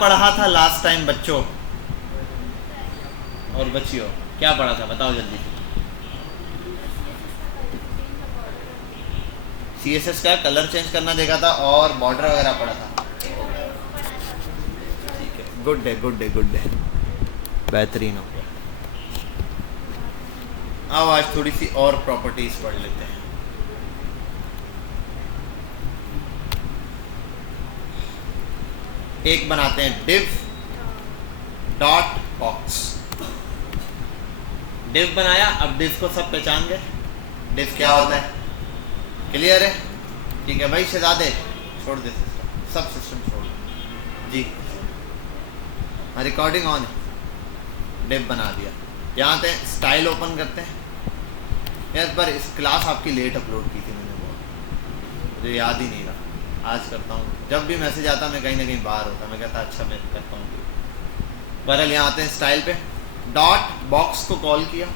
पढ़ा था last time बच्चों और बच्चियों? क्या पढ़ा था बताओ जल्दी। CSS का कलर चेंज करना देखा था और बॉर्डर वगैरह पढ़ा था। ठीक है, गुड है गुड है गुड है, बेहतरीन हो गया। अब आज थोड़ी सी और प्रॉपर्टीज पढ़ लेते हैं। एक बनाते हैं div डॉट बॉक्स। div बनाया, अब div को सब पहचान गए। div क्या होता है, क्लियर है? ठीक है भाई शहजादे छोड़ दे सिस्टम, सब सिस्टम छोड़ दे जी। रिकॉर्डिंग ऑन है। div बना दिया, यहाँ पे स्टाइल ओपन करते हैं। यार पर इस क्लास आपकी लेट अपलोड की थी मैंने, बहुत मुझे याद ही नहीं रहा, आज करता हूँ। जब भी मैसेज आता मैं कहीं ना कहीं बाहर होता, मैं कहता अच्छा मैं करता हूँ। बहरहाल यहाँ आते हैं स्टाइल पे, डॉट बॉक्स को कॉल किया।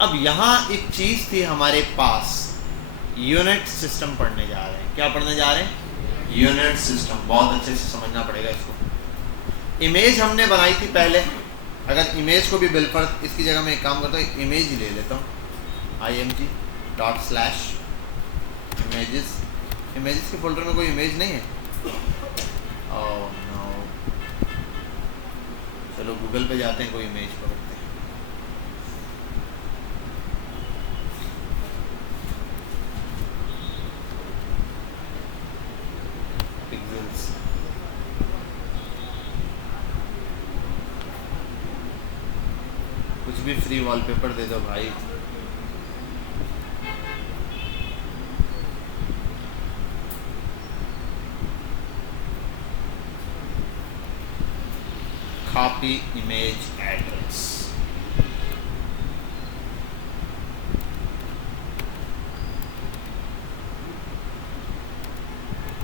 अब यहाँ एक चीज़ थी हमारे पास, यूनिट सिस्टम पढ़ने जा रहे हैं। क्या पढ़ने जा रहे हैं? Unit system. बहुत अच्छे से समझना पड़ेगा इसको। इमेज हमने बनाई थी पहले, अगर इमेज को भी बिलफर्ज इसकी जगह मैं एक काम करता हूँ, इमेज ही ले लेता हूँ। img dot slash images. Images के फोल्डर में कोई इमेज नहीं है? ओह नो, चलो गूगल पे जाते हैं, कोई इमेज पकड़ते हैं। पिक्सेल्स, कुछ भी फ्री वॉलपेपर दे दो भाई। Copy image address.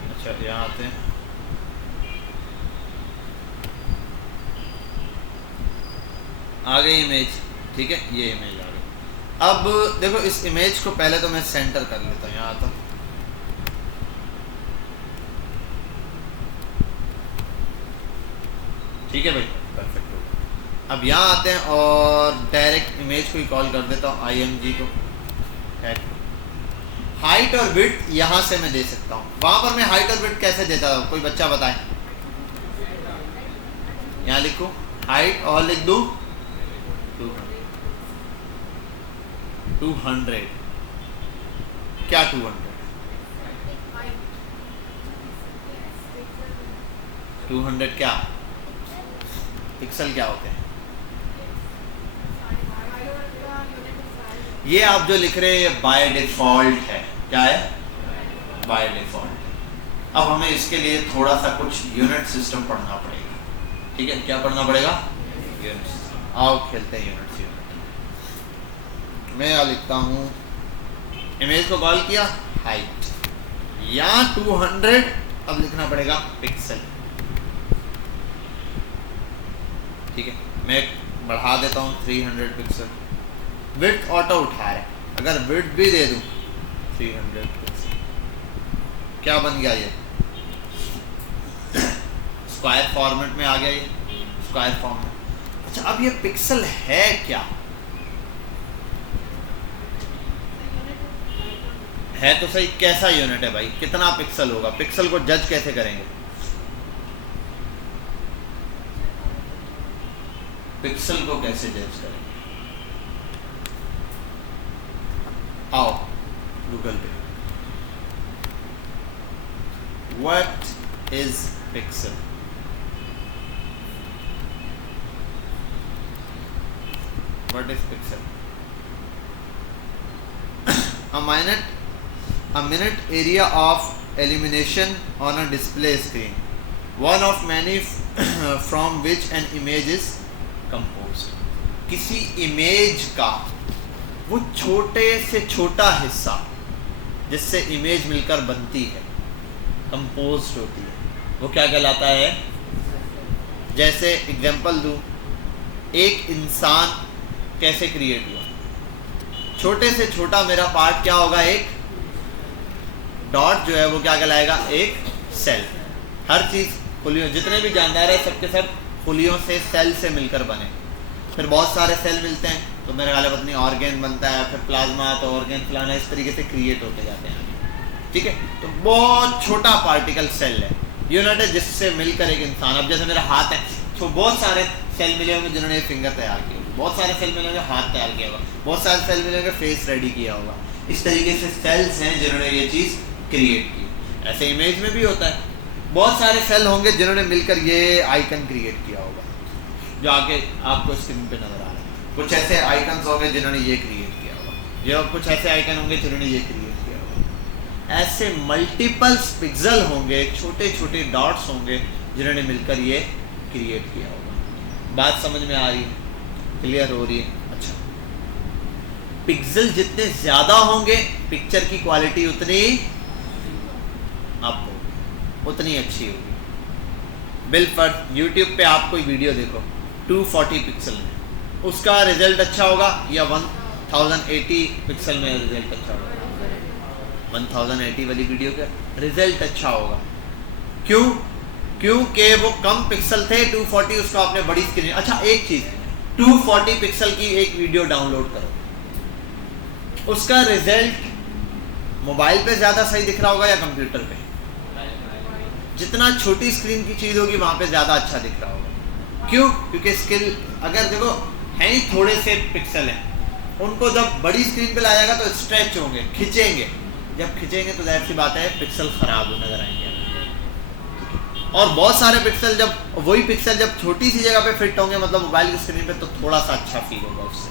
अच्छा यहाँ आते हैं, आ गई इमेज। ठीक है, ये इमेज आ गई। अब देखो इस इमेज को पहले तो मैं सेंटर कर लेता हूँ, यहाँ आता हूँ। ठीक है भाई, परफेक्ट हो गया। अब यहाँ आते हैं और डायरेक्ट इमेज को ही कॉल कर देता हूँ, img को। हाइट और विड्थ यहाँ से मैं दे सकता हूँ। वहाँ पर मैं हाइट और विड्थ कैसे देता था, कोई बच्चा बताए? यहाँ लिखूँ हाइट और लिख दूँ 200। क्या 200? 200 क्या पिक्सल क्या होते हैं? ये आप जो लिख रहे हैं ये बाय डिफॉल्ट है। क्या है? By default. अब हमें इसके लिए थोड़ा सा कुछ यूनिट सिस्टम पढ़ना पड़ेगा। ठीक है, क्या पढ़ना पड़ेगा? Unit system. आओ खेलते हैं यूनिट। मैं यहाँ लिखता हूँ, इमेज को कॉल किया हाइट, यहाँ 200। अब लिखना पड़ेगा पिक्सल। ठीक है, मैं बढ़ा देता हूँ 300 पिक्सल। विड्थ ऑटो उठा रहा है, अगर विड्थ भी दे दूँ 300 पिक्सल, क्या बन गया ये? स्क्वायर फॉर्मेट में आ गया ये, स्क्वायर फॉर्म में। अच्छा अब ये पिक्सल है क्या? है तो सही, कैसा यूनिट है भाई? कितना पिक्सल होगा? पिक्सल को जज कैसे करेंगे? पिक्सल को कैसे जज करेंगे? आओ गूगल पे, what is pixel? What is pixel? A minute area of illumination on a display screen, one of many from which an image is composed. किसी इमेज का वो छोटे से छोटा हिस्सा जिससे इमेज मिलकर बनती है, कंपोज्ड होती है, वो क्या कहलाता है? जैसे एग्जांपल दूं, एक इंसान कैसे क्रिएट हुआ? छोटे से छोटा मेरा पार्ट क्या होगा? एक डॉट जो है वो क्या कहलाएगा? एक सेल, हर चीज़ खुलियों, जितने भी जानदार है सबके सब खुलियों से, सेल से मिलकर बने। फिर बहुत सारे सेल मिलते हैं तो मेरे ख्याल पत्नी ऑर्गेन बनता है, फिर प्लाज्मा, तो ऑर्गेन फलाना, इस तरीके से क्रिएट होते जाते हैं। ठीक है, तो बहुत छोटा पार्टिकल सेल है यूनिट है जिससे मिलकर एक इंसान, अब जैसे मेरा हाथ है तो बहुत सारे सेल मिले होंगे जिन्होंने फिंगर तैयार किया होगा, बहुत सारे सेल मिले होंगे हाथ तैयार किया होगा, बहुत सारे सेल मिले होंगे फेस रेडी किया होगा। इस तरीके से सेल्स हैं जिन्होंने ये चीज़ क्रिएट की। ऐसे इमेज में भी होता है, बहुत सारे सेल होंगे जिन्होंने मिलकर ये आइकन क्रिएट किया होगा जो आके आपको स्क्रीन पे नजर आ रहा है। कुछ ऐसे आइकन्स होंगे जिन्होंने ये क्रिएट किया होगा, जो कुछ ऐसे आइकन होंगे जिन्होंने ये क्रिएट किया होगा। ऐसे मल्टीपल्स पिक्सल होंगे, छोटे छोटे डॉट्स होंगे जिन्होंने मिलकर ये क्रिएट किया होगा। बात समझ में आ रही है, क्लियर हो रही है? अच्छा, पिक्सल जितने ज्यादा होंगे पिक्चर की क्वालिटी उतनी आपको उतनी अच्छी होगी। बिल पर यूट्यूब पे आप कोई वीडियो देखो 240 पिक्सल में, उसका रिजल्ट अच्छा होगा या 1080 पिक्सल में रिजल्ट अच्छा होगा? 1080 वाली वीडियो का रिजल्ट अच्छा होगा। क्यों? क्योंकि वो कम पिक्सल थे, 240 उसको आपने बड़ी स्क्रीन। अच्छा एक चीज, 240 पिक्सल की एक वीडियो डाउनलोड करो, उसका रिजल्ट मोबाइल पे ज्यादा सही दिख रहा होगा या कंप्यूटर पे? जितना छोटी स्क्रीन की चीज होगी वहां पे ज्यादा अच्छा दिख रहा होगा। क्यों? क्योंकि स्किल, अगर देखो है ही थोड़े से पिक्सल हैं, उनको जब बड़ी स्क्रीन पे लाया जाएगा तो स्ट्रेच होंगे, खिंचेंगे, जब खिंचेंगे तो जाहिर सी बात है पिक्सल खराब नजर आएंगे। और बहुत सारे पिक्सल, जब वही पिक्सल जब छोटी सी जगह पे फिट होंगे, मतलब मोबाइल की स्क्रीन पे, तो थोड़ा सा अच्छा फील होगा उससे,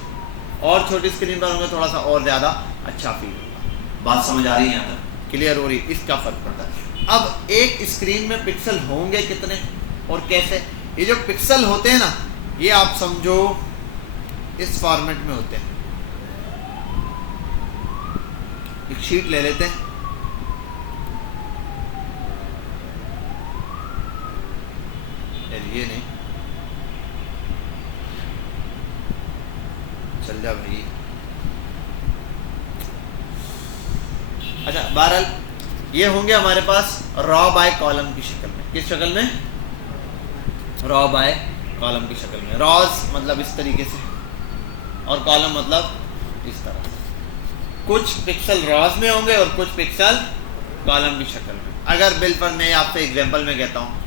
और छोटी स्क्रीन पर होंगे थोड़ा सा और ज़्यादा अच्छा फील होगा। बात समझ आ रही है? यहाँ तक क्लियर हो रही है? इसका फर्क पड़ता है। अब एक स्क्रीन में पिक्सल होंगे कितने और कैसे? ये जो पिक्सल होते हैं ना, ये आप समझो इस फॉर्मेट में होते हैं। एक शीट ले लेते हैं, ये नहीं, चल जा भाई। अच्छा, बहरहाल ये होंगे हमारे पास रॉ बाय कॉलम की शक्ल में। किस शक्ल में? रॉ बाय कॉलम की शक्ल में। रॉज मतलब इस तरीके से और कॉलम मतलब इस तरह से। कुछ पिक्सल रॉज में होंगे और कुछ पिक्सल कॉलम की शक्ल में। अगर बिल पर मैं आपसे एग्जांपल में कहता हूं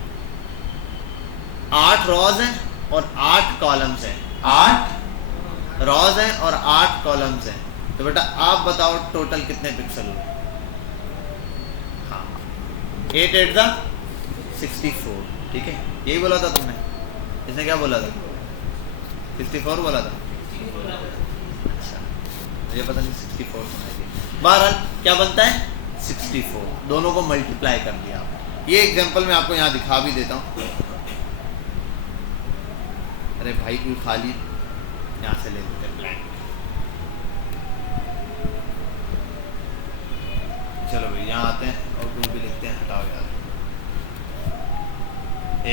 8 रॉज हैं और 8 कॉलम्स हैं, 8 रॉज हैं और 8 कॉलम्स हैं, तो बेटा आप बताओ टोटल कितने पिक्सल हुए? हाँ, 8 8 दा 64, ठीक है? यही बोला था तुमने, इसने क्या बोला था? 64 बोला था। अच्छा, मुझे पता नहीं 64 सुनाई। बहरहाल क्या बनता है? 64। दोनों को मल्टीप्लाई कर दिया आप। ये एग्जांपल मैं आपको यहाँ दिखा भी देता हूँ। अरे भाई कोई खाली यहाँ से ले लेते हैं ब्लैंक। चलो भाई यहाँ आते हैं और कुछ भी लिखते हैं, हटाओ यार।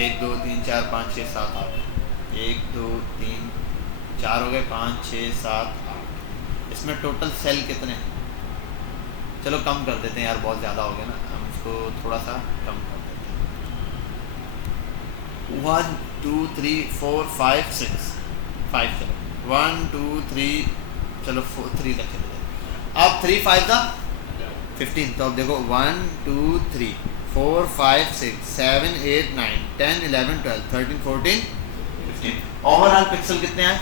1 2 3 4 5 6 7 8, 1 2 3 4 हो गए, 5 6 7 8। इसमें टोटल सेल कितने? चलो कम कर देते हैं यार, बहुत ज़्यादा हो गया ना, हम इसको थोड़ा सा कम कर देते हैं। 1 2 3 4 5 6 5 चलो 1 2 3 चलो 4 3 तक चले जाए। अब 3 5 का 15, तो अब देखो 1 2 3 4 5 6 7 8 9 10 11 12 13 14 15। ओवरऑल पिक्सल कितने आए?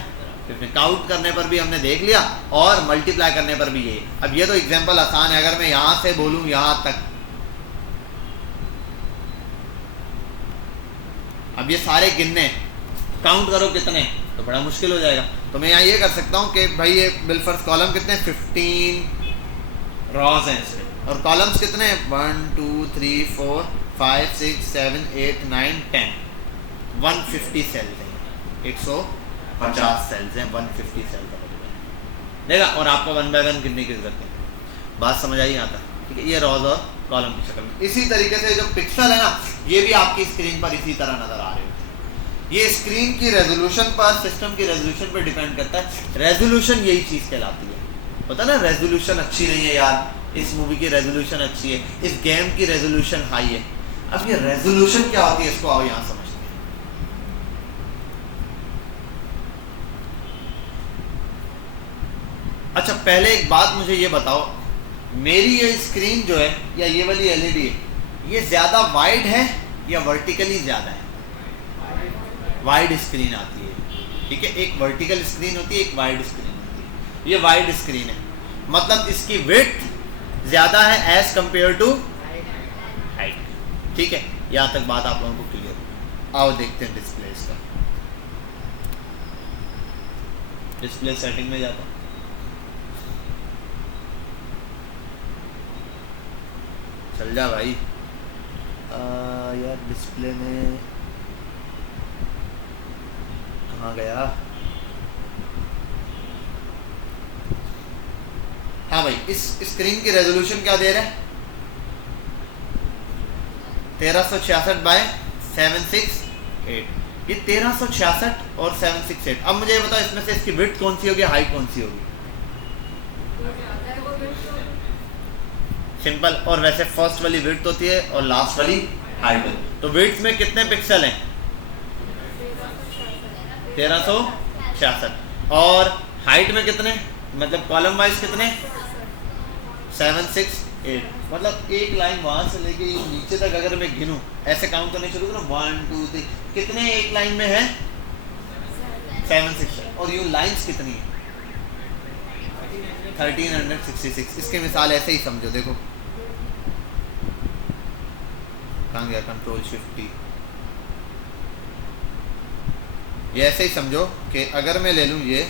काउंट करने पर भी हमने देख लिया और मल्टीप्लाई करने पर भी यही। अब ये तो एग्जांपल आसान है, अगर मैं यहां से बोलूं यहां तक, अब ये सारे गिनने, काउंट करो कितने, तो बड़ा मुश्किल हो जाएगा। तो मैं यहाँ ये कर सकता हूँ कि भाई ये बिल फर्स्ट कॉलम कितने? 15 रॉज हैं इसमें, और कॉलम्स कितने हैं? 1 2 3 4 5 6 7 8 9 10। 150 सेल्स हैं, 150 सेल्स हैं, 150 सेल्स देखा। और आपको 1 बाय 1 गिनने की जरूरत है। बात समझ आई यहाँ तक? ठीक है, ये रॉज और कॉलम की शक्ल में। इसी तरीके से जो पिक्सल है ना, ये भी आपकी स्क्रीन पर इसी तरह नजर आ रहे होते हैं। ये स्क्रीन की रेजोल्यूशन पर, सिस्टम की रेजोल्यूशन पर डिपेंड करता है। रेजोल्यूशन यही चीज़ कहलाती है। पता ना, रेजोल्यूशन अच्छी नहीं है यार, इस मूवी की रेजोल्यूशन अच्छी है, इस गेम की रेजोल्यूशन हाई है। अब ये रेजोल्यूशन क्या होती है, इसको आओ यहां समझते हैं। अच्छा पहले एक बात मुझे ये बताओ, मेरी ये स्क्रीन जो है या ये वाली एलईडी है, ये ज्यादा वाइड है या वर्टिकली ज्यादा है? वाइड स्क्रीन आती है, ठीक है। एक वर्टिकल स्क्रीन होती है, एक वाइड स्क्रीन होती है। ये वाइड स्क्रीन है, मतलब इसकी विड्थ ज्यादा है एज कंपेयर टू हाइट, ठीक है। यहां तक बात आप लोगों को क्लियर। आओ देखते हैं डिस्प्ले इसका। डिस्प्ले सेटिंग में जाता हूं। चल जा भाई। यार डिस्प्ले में कहाँ गया? हाँ भाई, इस स्क्रीन की रेजोल्यूशन क्या दे रहा है? 1366 बाय 768। ये 1366 और 768। अब मुझे ये बताओ, इसमें से इसकी विड्थ कौन सी होगी, हाइट कौन सी होगी? सिंपल। और वैसे फर्स्ट वाली विड्थ होती है और लास्ट वाली हाइट होती है। तो विड्थ में कितने पिक्सल हैं? 1366। और हाइट में कितने, मतलब कॉलम वाइज कितने? 768। मतलब एक लाइन वहां से लेके नीचे तक अगर मैं गिनूं, ऐसे काउंट करने शुरू करूं 1 2 3, कितने एक लाइन में है? 768। और यूं लाइंस कितनी है? 1366। इसकी मिसाल ऐसे ही समझो, देखो कहाँ गया कंट्रोल शिफ्ट टी। ये ऐसे ही समझो कि अगर मैं ले लूं ये,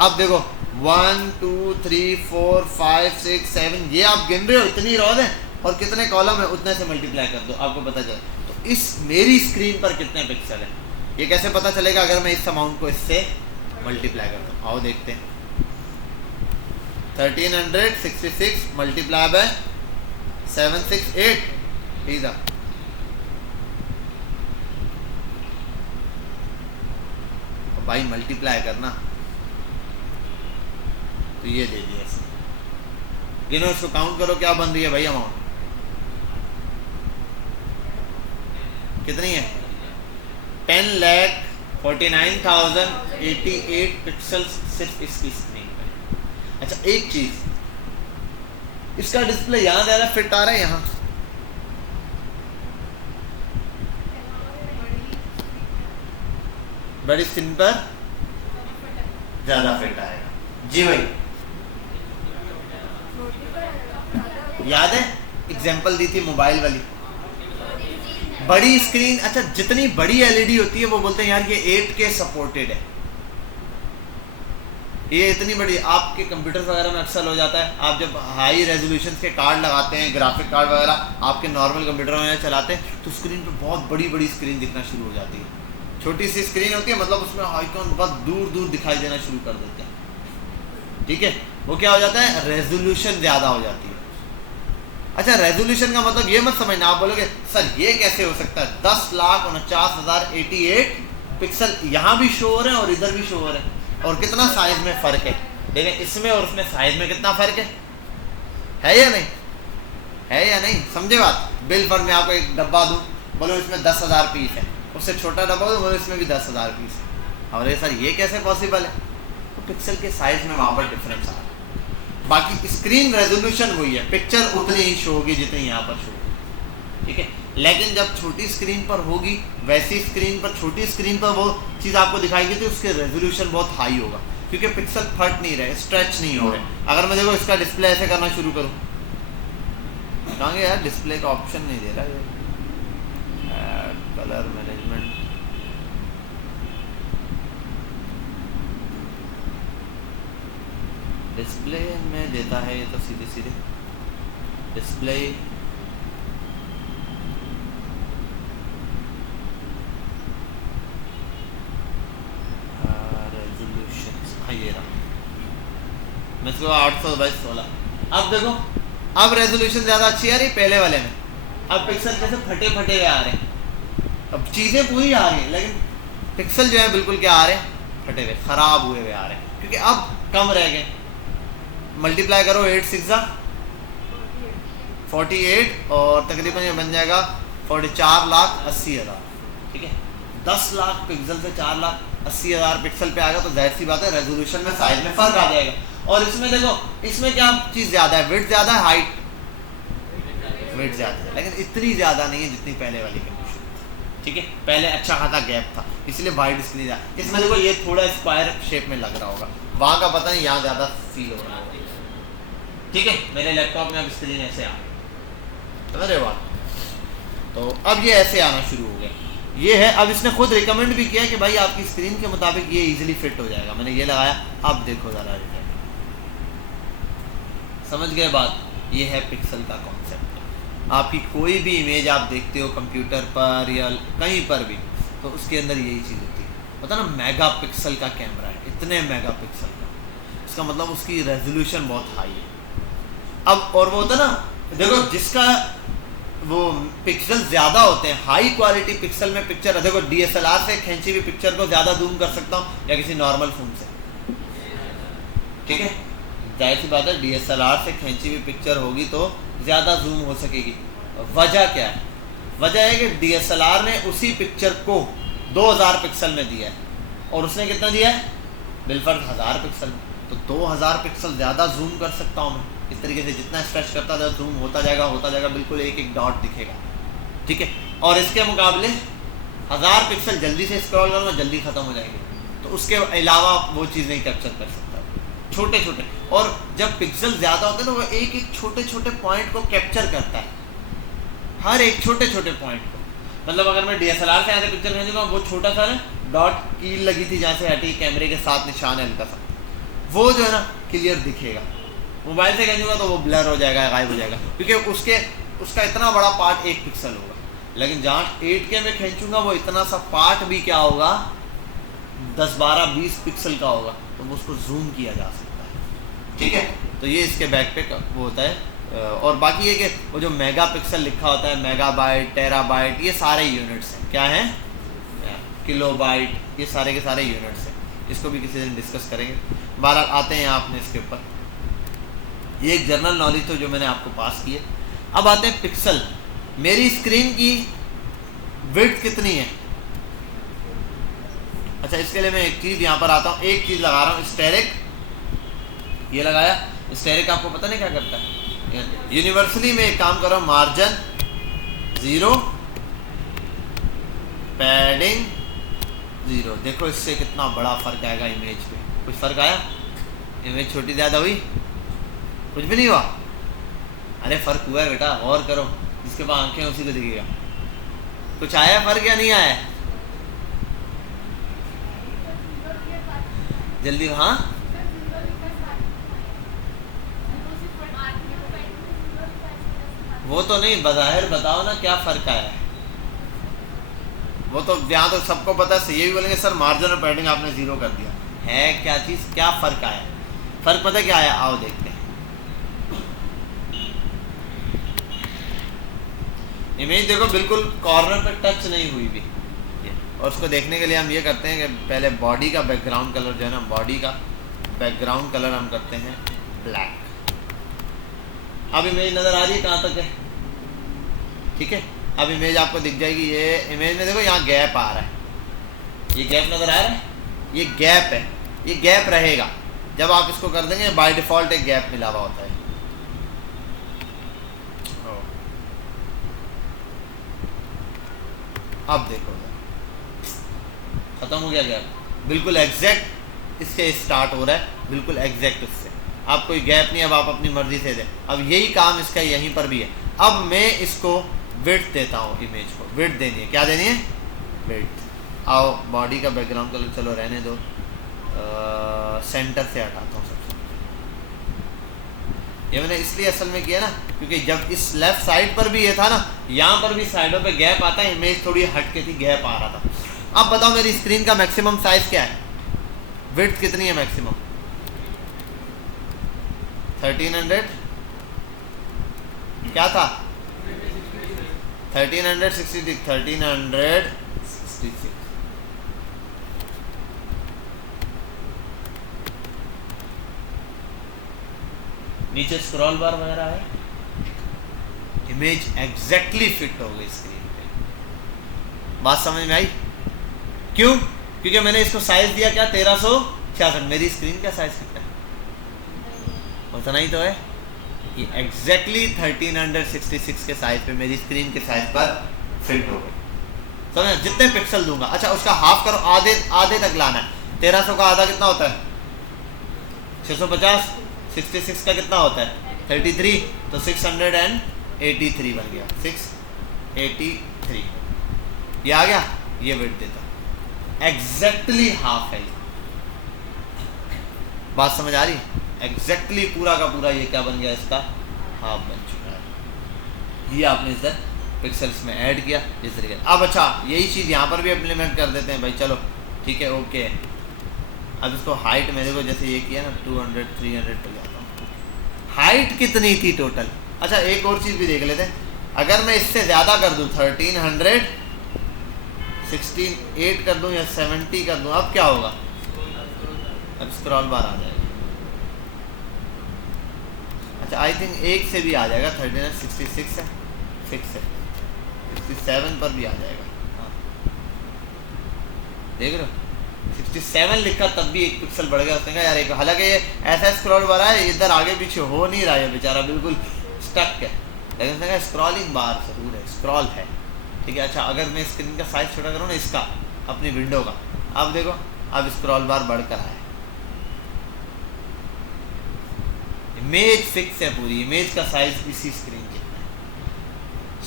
अब देखो 1 2 3 4 5 6 7, ये आप गिन रहे हो, इतनी रोज है और कितने कॉलम है, उतने से मल्टीप्लाई कर दो, आपको पता चले। तो इस मेरी स्क्रीन पर कितने पिक्सल है, ये कैसे पता चलेगा? अगर मैं इस अमाउंट को इससे मल्टीप्लाई करता हूँ। आओ देखते हैं। 1366 मल्टीप्लाई बाय 768, ठीक है। भाई मल्टीप्लाई करना, तो ये दे दिया ऐसे। गिनो इसको, काउंट करो क्या बन रही है भाई अमाउंट, कितनी है? 10,49,088 पिक्सल्स सिर्फ इसकी स्क्रीन पर। अच्छा एक चीज, इसका डिस्प्ले यहां ज्यादा फिट आ रहा है, यहां बड़ी स्क्रीन पर ज्यादा फिट आएगा। जी भाई, याद है एग्जांपल दी थी मोबाइल वाली, बड़ी स्क्रीन। अच्छा जितनी बड़ी एलईडी होती है वो बोलते हैं यार ये 8K सपोर्टेड है, ये इतनी बड़ी। आपके कंप्यूटर वगैरह में अक्सर हो जाता है, आप जब हाई रेजोल्यूशन के कार्ड लगाते हैं, ग्राफिक कार्ड वगैरह आपके नॉर्मल कंप्यूटर में चलाते हैं, तो स्क्रीन पे बहुत बड़ी बड़ी स्क्रीन दिखना शुरू हो जाती है। छोटी सी स्क्रीन होती है, मतलब उसमें आइकॉन बहुत दूर दूर दिखाई देना शुरू कर देते हैं, ठीक है। वो क्या हो जाता है, रेजोल्यूशन ज़्यादा हो जाती है। अच्छा रेजोल्यूशन का मतलब ये मत समझना, आप बोलोगे सर ये कैसे हो सकता है, 10,49,088 पिक्सल यहाँ भी शो हो रहे हैं और इधर भी शो हो रहे हैं, और कितना साइज में फ़र्क है। लेकिन इसमें और उसमें साइज में कितना फ़र्क है या नहीं? है या नहीं? समझे बात? बिल पर मैं आपको एक डब्बा दूँ, बोलो इसमें 10,000 पीस है, उससे छोटा डब्बा हो, बोलो इसमें भी 10,000 पीस है, और ये सर ये कैसे पॉसिबल है? तो पिक्सल के साइज में वहाँ पर डिफरेंस आ रहा है। बाकी स्क्रीन रेजोल्यूशन वही है, पिक्चर उतनी ही शो होगी जितनी यहाँ पर शो होगी, ठीक है। लेकिन जब छोटी स्क्रीन पर होगी, वैसी स्क्रीन पर, छोटी स्क्रीन पर वो चीज़ आपको दिखाएगी तो उसके रेजोल्यूशन बहुत हाई होगा, क्योंकि पिक्सल फट नहीं रहे, स्ट्रेच नहीं हो रहे। अगर मैं देखो इसका डिस्प्ले ऐसे करना शुरू करूँ, कहेंगे यार डिस्प्ले का ऑप्शन नहीं दे रहा है, कलर मैनेजमेंट, डिस्प्ले में देता है ये तो सीधे सीधे डिस्प्ले, रेजोल्यूशन, हाँ ये रहा, मैं इसको 800/16। अब देखो, अब रेजोल्यूशन ज़्यादा अच्छी आ रही पहले वाले में, अब पिक्सल जैसे फटे फटे हुए आ रहे हैं, अब चीज़ें पूरी आ रही हैं लेकिन पिक्सल जो है बिल्कुल क्या आ रहे हैं, फटे हुए, ख़राब हुए हुए आ रहे हैं, क्योंकि अब कम रह गए। मल्टीप्लाई करो 8 6 48 और तकरीबन ये बन जाएगा 44,80,000। ठीक है, 10 लाख पिक्सल से 4,80,000 पिक्सल पे आएगा तो जाहिर सी बात है रेजोल्यूशन में साइज में फर्क आ जाएगा। और इसमें देखो, इसमें क्या चीज़ ज़्यादा है, विड्थ ज़्यादा है, हाइट विड्थ ज़्यादा है, लेकिन इतनी ज़्यादा नहीं है जितनी पहले वाली कंडीशन। ठीक है, पहले अच्छा खासा गैप था इसलिए वाइड स्क्रीन है। इसमें देखो ये थोड़ा स्क्वायर शेप में लग रहा होगा, वहाँ का पता नहीं, यहाँ ज़्यादा फील हो रहा होगा। ठीक है, मेरे लैपटॉप में अब स्क्रीन ऐसे आ समझ रहे हो बात। तो अब ये ऐसे आना शुरू हो गया, ये है। अब इसने खुद रिकमेंड भी किया कि भाई आपकी स्क्रीन के मुताबिक ये इजीली फिट हो जाएगा। मैंने ये लगाया, अब देखो ज़रा समझ गए बात। ये है पिक्सल का कॉन्सेप्ट। आपकी कोई भी इमेज आप देखते हो कंप्यूटर पर या कहीं पर भी, तो उसके अंदर यही चीज़ होती है। पता ना, मेगा पिक्सल का कैमरा है, इतने मेगा पिक्सल का, इसका मतलब उसकी रेजोल्यूशन बहुत हाई है। अब और वो होता ना, देखो जिसका वो पिक्सल ज़्यादा होते हैं, हाई क्वालिटी पिक्सल में पिक्चर, देखो DSLR से खींची हुई पिक्चर को ज़्यादा जूम कर सकता हूँ या किसी नॉर्मल फ़ोन से। ठीक है, जाहिर सी बात है DSLR से खींची हुई पिक्चर होगी तो ज़्यादा जूम हो सकेगी। वजह क्या है? वजह है कि DSLR ने उसी पिक्चर को 2000 पिक्सल में दिया है और उसने कितना दिया है? बिलफर्ज 1000 पिक्सल। तो 2000 पिक्सल ज़्यादा जूम कर सकता हूँ मैं। इस तरीके से जितना स्ट्रेच करता जाए जूम होता जाएगा, बिल्कुल एक एक डॉट दिखेगा। ठीक है, और इसके मुकाबले 1000 पिक्सल जल्दी से स्क्रॉल करूँगा, जल्दी ख़त्म हो जाएंगे, तो उसके अलावा वो चीज़ नहीं कैप्चर कर सकता। छोटे छोटे, और जब पिक्सल ज़्यादा होते हैं तो वो एक एक छोटे छोटे पॉइंट को कैप्चर करता है, हर एक छोटे छोटे पॉइंट को। मतलब अगर मैं DSLR से यहाँ से पिक्चर खींचूंगा, वो छोटा सा ना डॉट कील लगी थी जहाँ से हटी, कैमरे के साथ निशान है हल्का सा, वो जो है ना क्लियर दिखेगा। मोबाइल से खींचूंगा तो वो ब्लर हो जाएगा, गायब हो जाएगा, क्योंकि उसका इतना बड़ा पार्ट 1 पिक्सल होगा। लेकिन जहाँ 8K में खींचूंगा वो इतना सा पार्ट भी क्या होगा, 10, 12, 20 पिक्सल का होगा, तो वो उसको जूम किया जा सकता है। ठीक है, तो ये इसके बैक पे वो होता है। और बाकी ये कि वो जो मेगा पिक्सल लिखा होता है, मेगाबाइट, टेराबाइट, ये सारे यूनिट्स हैं। क्या हैं? किलोबाइट, ये सारे के सारे यूनिट्स हैं। इसको भी किसी दिन डिस्कस करेंगे। 12 आते हैं आपने इसके ऊपर, ये एक जनरल नॉलेज तो जो मैंने आपको पास की है। अब आते हैं पिक्सल। मेरी स्क्रीन की विड्थ कितनी है? अच्छा, इसके लिए मैं एक चीज़ यहाँ पर आता हूँ, एक चीज़ लगा रहा हूँ, स्टेरिक। ये लगाया, स्टेरिक आपको पता नहीं क्या करता है? यूनिवर्सली में एक काम करो, मार्जिन 0, पैडिंग 0। देखो इससे कितना बड़ा फ़र्क आएगा इमेज पे। कुछ फ़र्क आया? इमेज छोटी ज़्यादा हुई? कुछ भी नहीं हुआ? अरे फ़र्क हुआ है बेटा, गौर करो, जिसके पास आंखें उसी को दिखेगा। कुछ आया फ़र्क या नहीं आया? जल्दी। हाँ, वो तो नहीं, बज़ाहिर बताओ ना क्या फ़र्क आया है। वो तो यहाँ तो सबको पता है, ये भी बोलेंगे सर मार्जिन और पैडिंग आपने 0 कर दिया है। क्या चीज़, क्या फ़र्क आया? फ़र्क पता क्या आया? आओ देखते हैं। इमेज देखो बिल्कुल कॉर्नर पर टच नहीं हुई भी। और उसको देखने के लिए हम ये करते हैं कि पहले बॉडी का बैकग्राउंड कलर जो है ना, बॉडी का बैकग्राउंड कलर हम करते हैं ब्लैक। अब इमेज नज़र आ रही है कहाँ तक है? ठीक है, अब इमेज आपको दिख जाएगी। ये इमेज में देखो यहाँ गैप आ रहा है, ये गैप नज़र आ रहा है, ये गैप है, ये गैप रहेगा। जब आप इसको कर देंगे बाय डिफ़ॉल्ट एक गैप मिला हुआ होता है। अब देखो ख़त्म हो गया गैप, बिल्कुल एग्जैक्ट इससे स्टार्ट हो रहा है, बिल्कुल एग्जैक्ट इससे। आप कोई गैप नहीं, अब आप अपनी मर्ज़ी से दें। अब यही काम इसका यहीं पर भी है। अब मैं इसको विड्थ देता हूँ, इमेज को विड्थ देनी है। क्या देनी है? विड्थ। आओ बॉडी का बैकग्राउंड कलर चलो रहने दो, सेंटर से हटाता हूँ सबसे। ये मैंने इसलिए असल में किया ना, क्योंकि जब इस लेफ़्ट साइड पर भी ये था ना, यहाँ पर भी साइडों पे गैप आता है, इमेज थोड़ी हट के थी, गैप आ रहा था। अब बताओ मेरी स्क्रीन का मैक्सिमम साइज़ क्या है? विड्थ कितनी है मैक्सिमम? 1300 क्या था? 1366। 1366। नीचे स्क्रॉल बार वगैरह है? इमेज एग्जैक्टली फिट हो गई स्क्रीन पे। बात समझ में आई? क्यों? क्योंकि मैंने इसको साइज दिया क्या 1366, मेरी स्क्रीन का साइज कितना है? उतना ही तो है। ये एग्जैक्टली 1366 के साइज पे मेरी स्क्रीन के साइज पर फिट हो गई। समझ? जितने पिक्सल दूंगा, अच्छा उसका हाफ करो, आधे तक लाना है। 1300 का आधा कितना होता है? 650। 66 का कितना होता है? 33। तो 683 बन गया, 683 ये आ गया। ये वेट देता एग्जैक्टली हाफ है। बात समझ आ रही? एग्जैक्टली पूरा का पूरा ये क्या बन गया? इसका हाफ बन चुका है। ये आपने इधर पिक्सल्स में ऐड किया इस तरीके। अब अच्छा यही चीज़ यहाँ पर भी इम्प्लीमेंट कर देते हैं भाई। चलो ठीक है, ओके। अब इसको हाइट में देखो, जैसे ये किया ना 200 300 पे जाता हूँ। हाइट कितनी थी टोटल? अच्छा एक और चीज़ भी देख लेते हैं। अगर मैं इससे ज़्यादा कर दूँ, 1300 16 कर दूं या 70 कर दूं, अब क्या होगा? अब स्क्रॉल बार आ जाएगा। अच्छा आई थिंक एक से भी आ जाएगा। 1366 है, 6 है, 67 पर भी आ जाएगा। हाँ देख रहे हो, 67 लिखा तब भी एक पिक्सल बढ़ गया। उसने कहा यार एक, हालांकि ये ऐसा स्क्रॉल बार है, इधर आगे पीछे हो नहीं रहा है बेचारा, बिल्कुल स्टक है। लेकिन उसने कहा स्क्रॉलिंग बार जरूर है, स्क्रॉल है। ठीक है। अच्छा अगर मैं स्क्रीन का साइज छोटा करूँ ना, इसका अपनी विंडो का, अब देखो अब स्क्रॉल बार बढ़कर आया। इमेज फिक्स है पूरी, इमेज का साइज इसी स्क्रीन जितना है।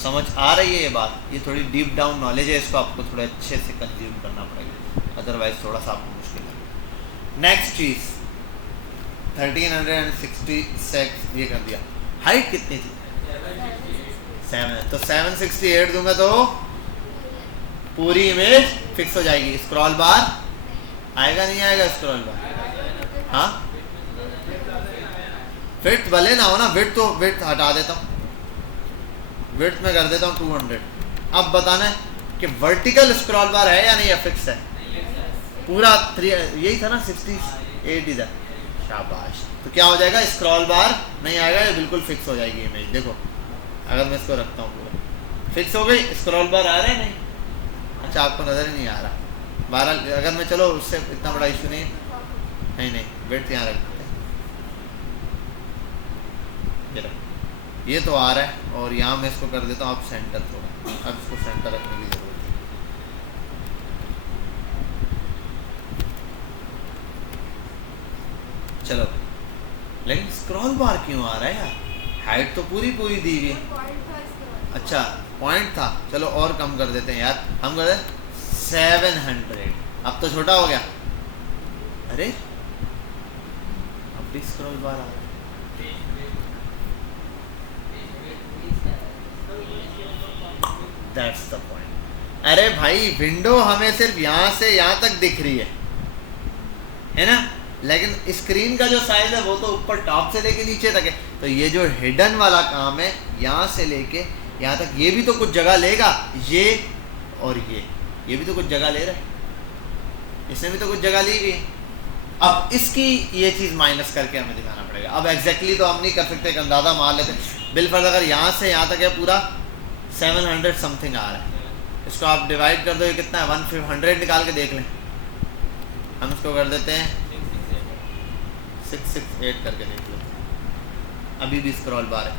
समझ आ रही है ये बात? ये थोड़ी डीप डाउन नॉलेज है, इसको आपको थोड़ा अच्छे से कंज्यूम करना पड़ेगा, अदरवाइज थोड़ा सा आपको मुश्किल है। नेक्स्ट चीज 1366 ये कर दिया। हाइट कितनी थी? 7। तो 768 दूंगा तो पूरी इमेज फिक्स हो जाएगी। स्क्रॉल बार आएगा नहीं आएगा? स्क्रॉल बार हाँ फिट भले ना हो ना, विड्थ तो विड्थ हटा देता हूँ, विड्थ में कर देता हूँ 200। अब बताना है कि वर्टिकल स्क्रॉल बार है या नहीं, या फिक्स है? पूरा 3 यही था ना, 68 इधर। शाबाश। तो क्या हो जाएगा? स्क्रॉल बार नहीं आएगा, ये बिल्कुल फिक्स हो जाएगी इमेज। देखो अगर मैं इसको रखता हूँ पूरा फिक्स हो गई। स्क्रॉल बार आ रहा है नहीं? अच्छा आपको नज़र ही नहीं आ रहा। 12 अगर मैं, चलो उससे इतना बड़ा इशू नहीं है। नहीं वेट यहाँ रख देते हैं। ये तो आ रहा है, और यहाँ मैं इसको कर देता हूँ अब सेंटर थोड़ा। अब इसको सेंटर रखने की ज़रूरत है। चलो लेकिन स्क्रॉल बार क्यों आ रहा है यार? हाइट तो पूरी दी हुई है। अच्छा पॉइंट था, चलो और कम कर देते हैं यार, हम कर दें 700। अब तो छोटा हो गया। अरे अब भी स्क्रॉल बार आ रहा है। That's the point. अरे भाई विंडो हमें सिर्फ यहाँ से यहाँ तक दिख रही है ना, लेकिन स्क्रीन का जो साइज है वो तो ऊपर टॉप से लेके नीचे तक है। तो ये जो हिडन वाला काम है, यहाँ से लेके यहाँ तक, ये भी तो कुछ जगह लेगा। ये और ये भी तो कुछ जगह ले रहा है, इसने भी तो कुछ जगह ली हुई है। अब इसकी ये चीज़ माइनस करके हमें दिखाना पड़ेगा। अब एग्जैक्टली तो हम नहीं कर सकते, एक अंदाज़ा मार लेते। बिलफर्ज अगर यहाँ से यहाँ तक है पूरा 700 समथिंग आ रहा है, इसको आप डिवाइड कर दो, ये कितना है? 100 निकाल के देख लें। हम इसको कर देते हैं 668 करके देख लेते हैं, अभी भी स्क्रॉल बार है।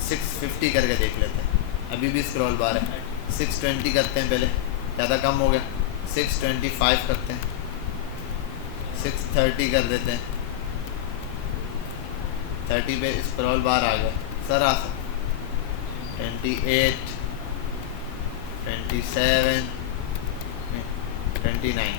650 करके देख लेते हैं, अभी भी स्क्रॉल बार है। 620 करते हैं, पहले ज़्यादा कम हो गया। 625 करते हैं, 630 कर देते हैं। 30 पे स्क्रॉल बार आ गया सरासर। 28 27 29।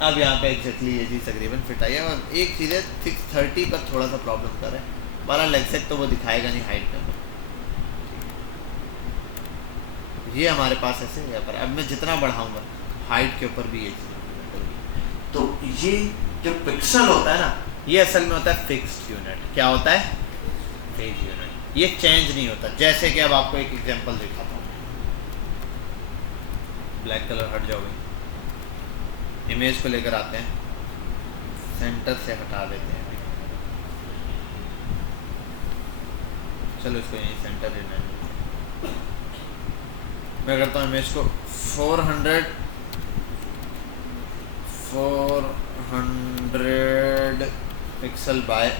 अब यहाँ पे एग्जैक्टली ये चीज़ तकरीबन फिट आई है। और एक चीज़ है 630 पर थोड़ा सा प्रॉब्लम कर रहा है। 12 एग्जैक्ट तो वो दिखाएगा नहीं हाइट में। ये हमारे पास ऐसे यहाँ पर, अब मैं जितना बढ़ाऊंगा हाइट के ऊपर भी ये चीज़। तो ये जो पिक्सल होता है ना, ये असल में होता है फिक्स्ड यूनिट। क्या होता है? Fixed unit. ये चेंज नहीं होता। जैसे कि अब आपको एक एग्जांपल दिखाता हूँ। ब्लैक कलर हट जाओगे, इमेज को लेकर आते हैं, सेंटर से हटा देते हैं। चलो इसको यहीं सेंटर रहने दो। मैं करता हूँ इमेज को 400 पिक्सल बाय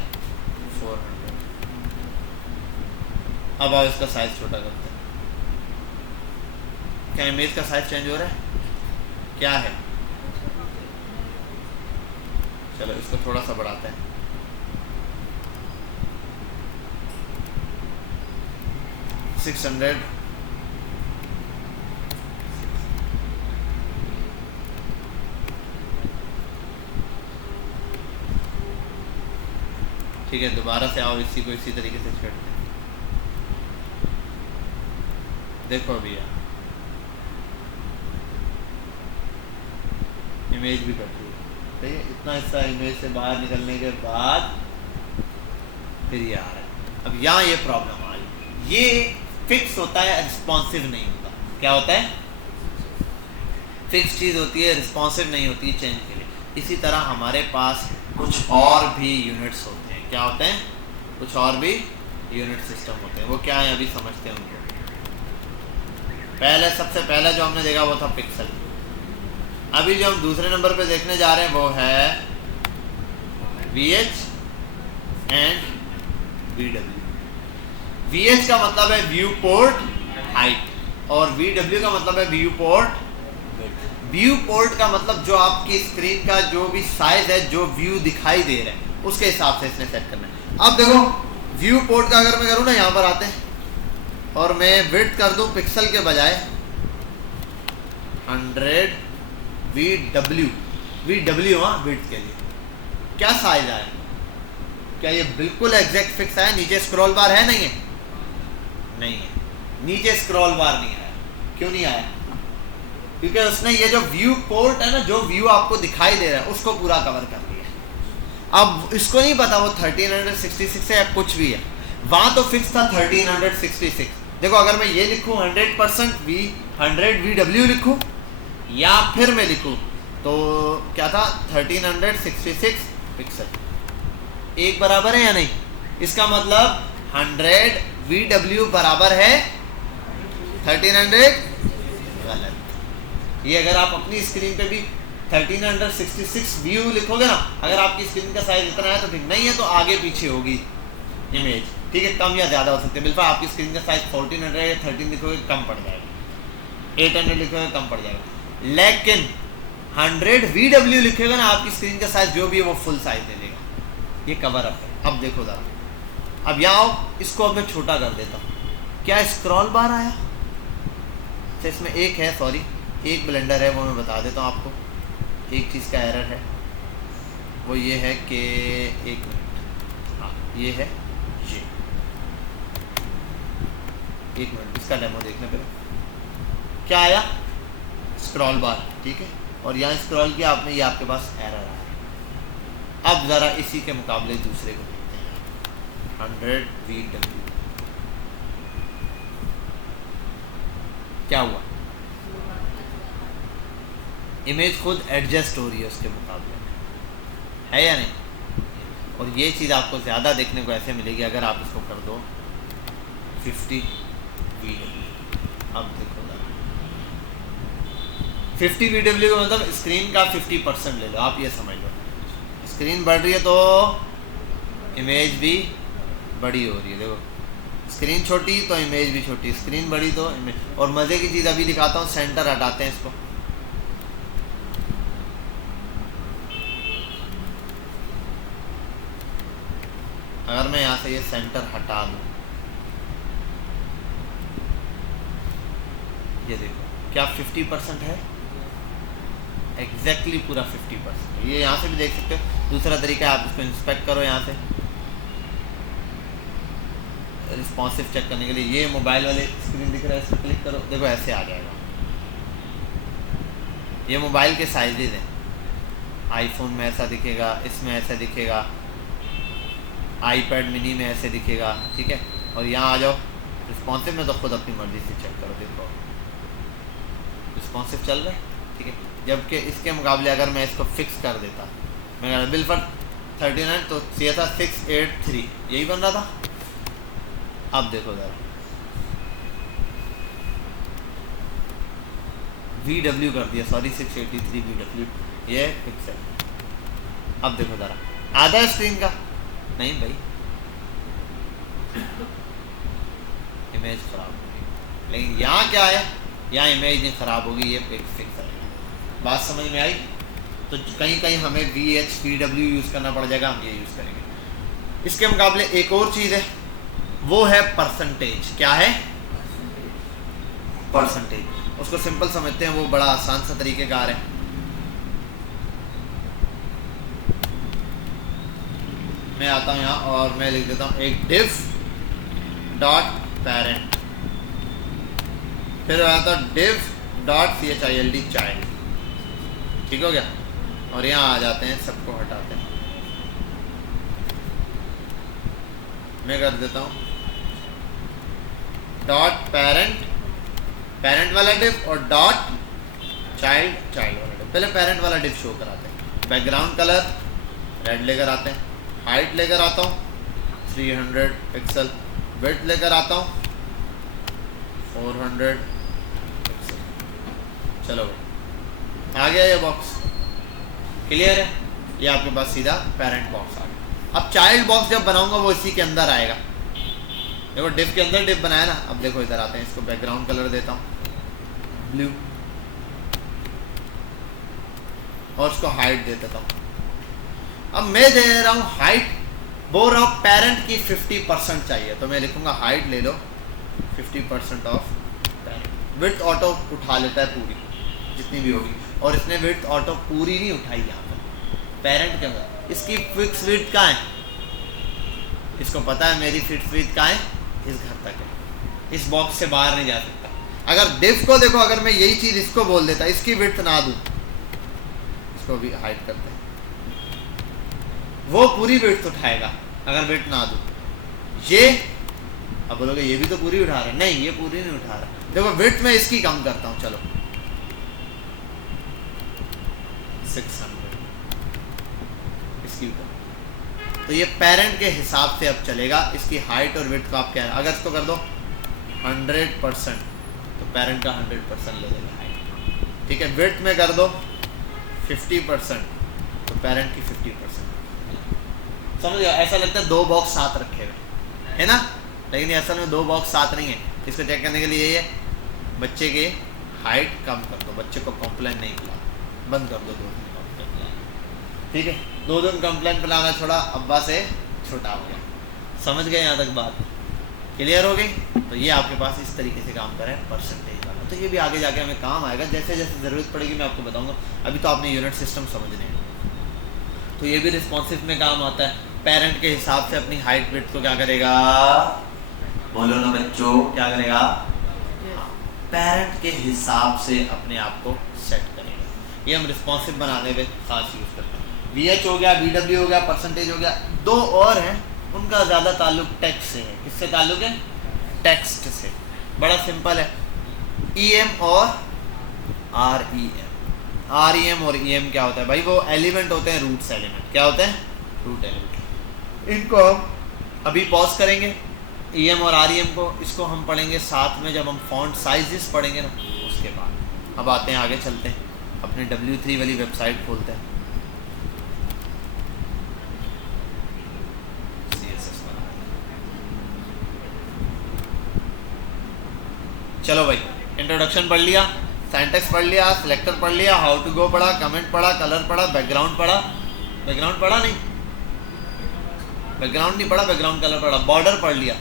400। अब आप इसका साइज छोटा करते हैं। क्या इमेज का साइज चेंज हो रहा है? क्या है? चलो इसको थोड़ा सा बढ़ाते हैं। सिक्स हंड्रेड ठीक है, दोबारा से आओ, इसी को इसी तरीके से छेड़ते हैं। देखो अभी यार इमेज भी कट रही है, ठीक है। इतना हिस्सा इमेज से बाहर निकलने के बाद फिर ये आ रहा है। अब यहाँ ये प्रॉब्लम आ रही, ये फिक्स होता है, रिस्पॉन्सिव नहीं होता। क्या होता है? फिक्स चीज़ होती है, रिस्पॉन्सिव नहीं होती है चेंज के लिए। इसी तरह हमारे पास कुछ और भी यूनिट्स होते हैं। क्या होते हैं? कुछ और भी यूनिट सिस्टम होते हैं। वो क्या है अभी समझते हैं उनको। पहले सबसे पहले जो हमने देखा वो था पिक्सल। अभी जो हम दूसरे नंबर पे देखने जा रहे हैं वो है VH एंड VW। VH का मतलब है व्यू पोर्ट हाइट और VW का मतलब है view port width. View port का मतलब जो आपकी स्क्रीन का जो भी साइज है, जो व्यू दिखाई दे रहा है उसके हिसाब से इसने सेट करना है। अब देखो व्यू पोर्ट का अगर मैं करूँ ना, यहाँ पर आते हैं और मैं विड्थ कर दूँ पिक्सल के बजाय 100 VW हाँ विड्थ के लिए। क्या साइज आया? क्या ये बिल्कुल एग्जैक्ट फिक्स आया? नीचे स्क्रॉल बार है? नहीं है, नहीं है, नीचे स्क्रॉल बार नहीं आया। क्यों नहीं आया? क्योंकि उसने ये जो व्यू पोर्ट है ना, जो व्यू आपको दिखाई दे रहा है उसको पूरा कवर कर लिया। अब इसको नहीं पता वो 1366 है या कुछ भी है। वहां तो फिक्स था 1366। देखो अगर मैं ये लिखूं 100% 100 VW लिखूं या फिर मैं लिखूं तो क्या था 1366 पिक्सल। एक बराबर है या नहीं? इसका मतलब 100 VW बराबर है 1300। गलत। ये अगर आप अपनी स्क्रीन पे भी 1366 व्यू लिखोगे ना, अगर आपकी स्क्रीन का साइज इतना है तो ठीक, नहीं है तो आगे पीछे होगी इमेज, ठीक है। कम या ज़्यादा हो सकते हैं। बिल्कुल आपकी स्क्रीन का साइज 1400 या 13 लिखोगे कम पड़ जाएगा, 800 लिखोगे कम पड़ जाएगा। लेकिन 100 VW लिखेगा ना, आपकी स्क्रीन का साइज जो भी है वो फुल साइज दे देगा। ये कवर अप है। अब देखो ज़रा, अब यहाँ आओ, इसको अब मैं छोटा कर देता हूँ। क्या स्क्रॉल बार आया? तो इसमें एक है, सॉरी एक ब्लेंडर है, वो मैं बता देता हूँ आपको। एक चीज़ का एरर है, वो ये है कि एक मिनट, हाँ ये है, ये एक मिनट इसका डेमो देखने पे क्या आया? स्क्रॉल बार, ठीक है। और यहाँ स्क्रॉल किया आपने, ये आपके पास एरर आया। अब ज़रा इसी के मुकाबले दूसरे को देखते हैं, 100 VW। क्या हुआ? इमेज खुद एडजस्ट हो रही है उसके मुकाबले में, है या नहीं? और ये चीज़ आपको ज़्यादा देखने को ऐसे मिलेगी अगर आप इसको कर दो 50 VW। अब देखो ना, 50 VW का मतलब स्क्रीन का 50% ले लो, आप ये समझ लो। स्क्रीन बढ़ रही है तो इमेज भी बड़ी हो रही है। देखो स्क्रीन छोटी तो इमेज भी छोटी, स्क्रीन बड़ी तो इमेज। और मज़े की चीज़ अभी दिखाता हूँ, सेंटर हटाते हैं इसको। अगर मैं यहाँ से ये सेंटर हटा दूँ, ये देखो क्या 50% है? एग्जैक्टली पूरा 50%। ये यहाँ से भी देख सकते हो। दूसरा तरीका है, आप इसको इंस्पेक्ट करो यहाँ से रिस्पॉन्सिव चेक करने के लिए। ये मोबाइल वाले स्क्रीन दिख रहा है, इस पर क्लिक करो, देखो ऐसे आ जाएगा। ये मोबाइल के साइजेज हैं, आईफोन में ऐसा दिखेगा, इसमें ऐसा दिखेगा, आईपैड मिनी में ऐसे दिखेगा, ठीक है। और यहाँ आ जाओ रिस्पॉन्सिव में, तो खुद अपनी मर्जी से चेक करो, देखो रिस्पॉन्सिव चल रहा है, ठीक है। जबकि इसके मुकाबले अगर मैं इसको फिक्स कर देता, मैं बिल पर 39 तो चाहिए था 683, यही बन रहा था। अब देखो ज़रा, VW कर दिया, सॉरी 683 VW, ये पिक्सल। अब देखो ज़रा, आधा स्क्रीन का नहीं भाई, इमेज खराब होगी। लेकिन यहाँ क्या है, यहाँ इमेज नहीं खराब होगी, ये फिक्स रहेगा। बात समझ में आई? तो कहीं कहीं हमें VHPW यूज़ करना पड़ जाएगा, हम ये यूज़ करेंगे। इसके मुकाबले एक और चीज़ है, वो है परसेंटेज। क्या है? परसेंटेज। उसको सिंपल समझते हैं, वो बड़ा आसान सा तरीक़ेकार है। मैं आता हूँ यहाँ और मैं लिख देता हूँ एक div डॉट पेरेंट, फिर आता हूँ div डॉट child चाइल्ड। ठीक हो गया? और यहाँ आ जाते हैं, सबको हटाते हैं। मैं कर देता हूँ डॉट पेरेंट, पेरेंट वाला डिव, और डॉट चाइल्ड, चाइल्ड वाला डिव। पहले पेरेंट वाला डिव शो कराते हैं। बैकग्राउंड कलर रेड लेकर आते हैं, हाइट लेकर आता हूँ 300 पिक्सल, विड्थ लेकर आता हूँ 400 पिक्सल। चलो भाई, आ गया ये बॉक्स, क्लियर है? ये आपके पास सीधा पेरेंट बॉक्स आ गया। अब चाइल्ड बॉक्स जब बनाऊंगा वो इसी के अंदर आएगा। देखो डिव के अंदर डिव बनाया ना। अब देखो इधर आते हैं, इसको बैकग्राउंड कलर देता हूँ ब्लू, और उसको हाइट दे देता हूँ। अब मैं दे रहा हूँ हाइट, बोल रहा हूँ पेरेंट की 50% चाहिए, तो मैं लिखूंगा हाइट ले लो 50% ऑफ पेरेंट। विड्थ ऑटो उठा लेता है पूरी जितनी भी होगी, और इसने विड्थ ऑटो पूरी नहीं उठाई यहाँ पर। पेरेंट के अंदर इसकी फिक्स विड्थ कहाँ है? इसको पता है मेरी फिक्स विड्थ कहाँ है, इस घर तक है, इस बॉक्स से बाहर नहीं जा सकता। अगर डिव को देखो, अगर मैं यही चीज़ इसको बोल देता, इसकी विड्थ ना दूँ, इसको भी हाइड करते हैं, वो पूरी विड्थ उठाएगा अगर विड्थ ना दूँ। ये अब बोलोगे ये भी तो पूरी उठा रहा है, नहीं ये पूरी नहीं उठा रहा। देखो विड्थ में इसकी कम करता हूँ, चलो 600 इसकी ऊपर, तो ये पेरेंट के हिसाब से अब चलेगा। इसकी हाइट और विड्थ का आप क्या है, अगर इसको कर दो 100%, तो पेरेंट का 100% ले लेगा हाइट। ठीक है, विड्थ में कर दो 50%, तो पेरेंट की 50%। समझ गया? ऐसा लगता है दो बॉक्स साथ रखे हुए है ना, लेकिन असल में दो बॉक्स साथ नहीं है। इसको चेक करने के लिए ये बच्चे के हाइट कम कर दो, बच्चे को कॉम्प्लेन नहीं पिला, बंद कर दो 2 दिन कॉम्प्लेन पिलाना। ठीक है, 2 दिन कॉम्प्लेन पिलाना छोड़ा, अब्बा से छोटा हो गया। समझ गए? यहाँ तक बात क्लियर हो गई? तो ये आपके पास इस तरीके से काम करे परसेंटेज वाला। तो ये भी आगे जाके हमें काम आएगा, जैसे जैसे ज़रूरत पड़ेगी मैं आपको बताऊँगा। अभी तो आपने यूनिट सिस्टम समझने हैं, तो ये भी रिस्पॉन्सिव में काम आता है। पेरेंट के हिसाब से अपनी हाइट विड्थ को क्या करेगा, बोलो ना बच्चों, क्या करेगा? पेरेंट के हिसाब से अपने आप को सेट करेगा। ये हम रिस्पॉन्सिव बनाने में खास यूज़ करते हैं। VH हो गया, VW हो गया, परसेंटेज हो गया। 2 और हैं, उनका ज़्यादा ताल्लुक टेक्स्ट से है। किससे ताल्लुक है? टेक्स्ट से। बड़ा सिंपल है, EM और REM। REM और EM क्या होता है भाई? वो एलिमेंट होते हैं, रूट्स एलिमेंट। क्या होते हैं? Root element. इनको अभी पॉज करेंगे, EM और REM को, इसको हम पढ़ेंगे साथ में जब हम फॉन्ट साइजेस पढ़ेंगे ना, उसके बाद। अब आते हैं, आगे चलते हैं, अपने W3 वाली वेबसाइट खोलते हैं। चलो भाई, इंट्रोडक्शन पढ़ लिया, सिंटैक्स पढ़ लिया, सिलेक्टर पढ़ लिया, हाउ टू गो पढ़ा, कमेंट पढ़ा, कलर पढ़ा, बैकग्राउंड पढ़ा, बैकग्राउंड पढ़ा नहीं, बैकग्राउंड नहीं पढ़ा, बैकग्राउंड कलर पढ़ा, बॉर्डर पढ़ लिया,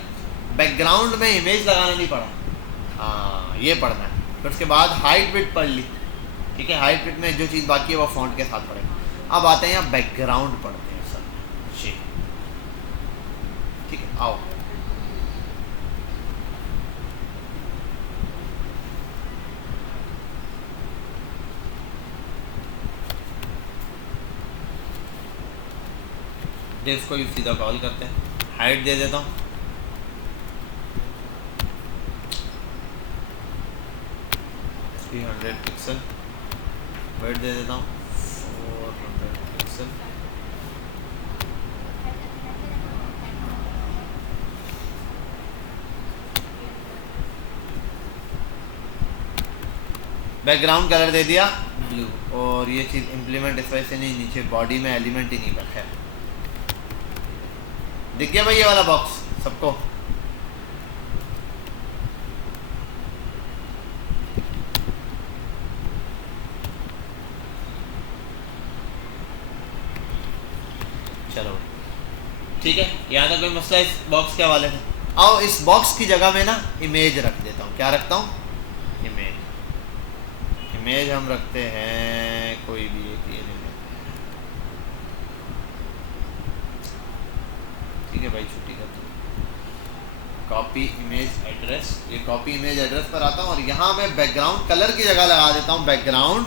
बैकग्राउंड में इमेज लगाना नहीं पढ़ा, हाँ ये पढ़ना है। फिर उसके बाद हाइट विड्थ पढ़ ली। ठीक है, हाइट विड्थ में जो चीज़ बाकी है वो फॉन्ट के साथ पढ़ेंगे। अब आते हैं यहाँ बैकग्राउंड पढ़ते हैं सब। जी ठीक है, आओ। इसको सीधा कॉल करते हैं, हाइट दे देता हूँ 300 पिक्सल, वेट दे देता हूँ 400 पिक्सल, बैकग्राउंड कलर दे दिया ब्लू, और ये चीज़ इम्प्लीमेंट इस वजह से नहीं, नीचे बॉडी में एलिमेंट ही नहीं रखा है। दिख गया भाई ये वाला बॉक्स सबको? चलो ठीक है, यहाँ तक कोई मसला इस बॉक्स के हवाले से? आओ इस बॉक्स की जगह में ना इमेज रख देता हूँ। क्या रखता हूँ? इमेज हम रखते हैं कोई भी एक, ये ले लेते हैं। ठीक है भाई, छुट्टी करते हैं। कॉपी इमेज एड्रेस, ये कॉपी इमेज एड्रेस पर आता हूँ और यहाँ मैं बैकग्राउंड कलर की जगह लगा देता हूँ बैकग्राउंड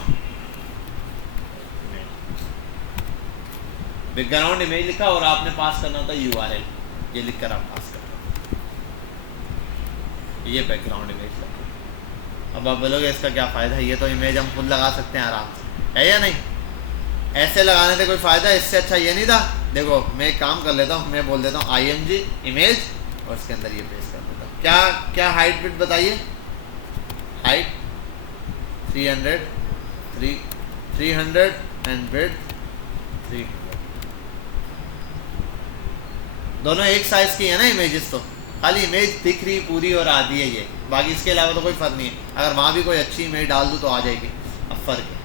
इमेज लिखा, और आपने पास करना था URL, ये लिखकर आप पास करना। ये बैकग्राउंड इमेज लगा। अब आप बोलोगे इसका क्या फ़ायदा है? ये तो इमेज हम खुद लगा सकते हैं आराम से, है या नहीं? ऐसे लगाने से कोई फ़ायदा? इससे अच्छा ये नहीं था? देखो मैं एक काम कर लेता हूँ, मैं बोल देता हूँ IMG इमेज और उसके अंदर ये पेस्ट कर देता हूँ। क्या क्या हाइट विड्थ बताइए? Height 300 and width 300। दोनों एक साइज की है ना इमेजेस, तो खाली इमेज दिख रही पूरी और आधी है ये, बाकी इसके अलावा तो कोई फ़र्क नहीं है। अगर वहाँ भी कोई अच्छी इमेज डाल दूँ तो आ जाएगी। अब फ़र्क है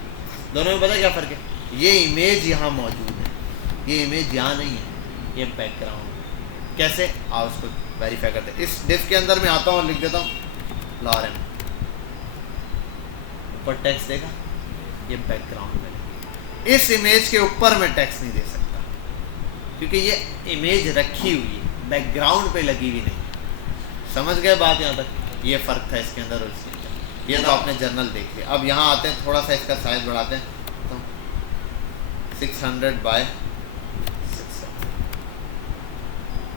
दोनों में, पता क्या फ़र्क है? ये इमेज यहाँ मौजूद है, ये इमेज यहाँ नहीं है, ये बैकग्राउंड। कैसे आप उसको वेरीफाई करते हैं? इस डिफ के अंदर मैं आता हूँ और लिख देता हूँ लॉरेन, ऊपर टेक्स्ट देगा, ये बैकग्राउंड में। इस इमेज के ऊपर मैं टेक्स्ट नहीं दे सकता क्योंकि ये इमेज रखी हुई है, बैकग्राउंड पे लगी हुई नहीं। समझ गए बात यहाँ तक? ये फ़र्क था इसके अंदर और इसके अंदर। ये तो आपने जर्नल देख लिया। अब यहाँ आते हैं, थोड़ा सा इसका साइज बढ़ाते हैं, तो 600 बाय 600।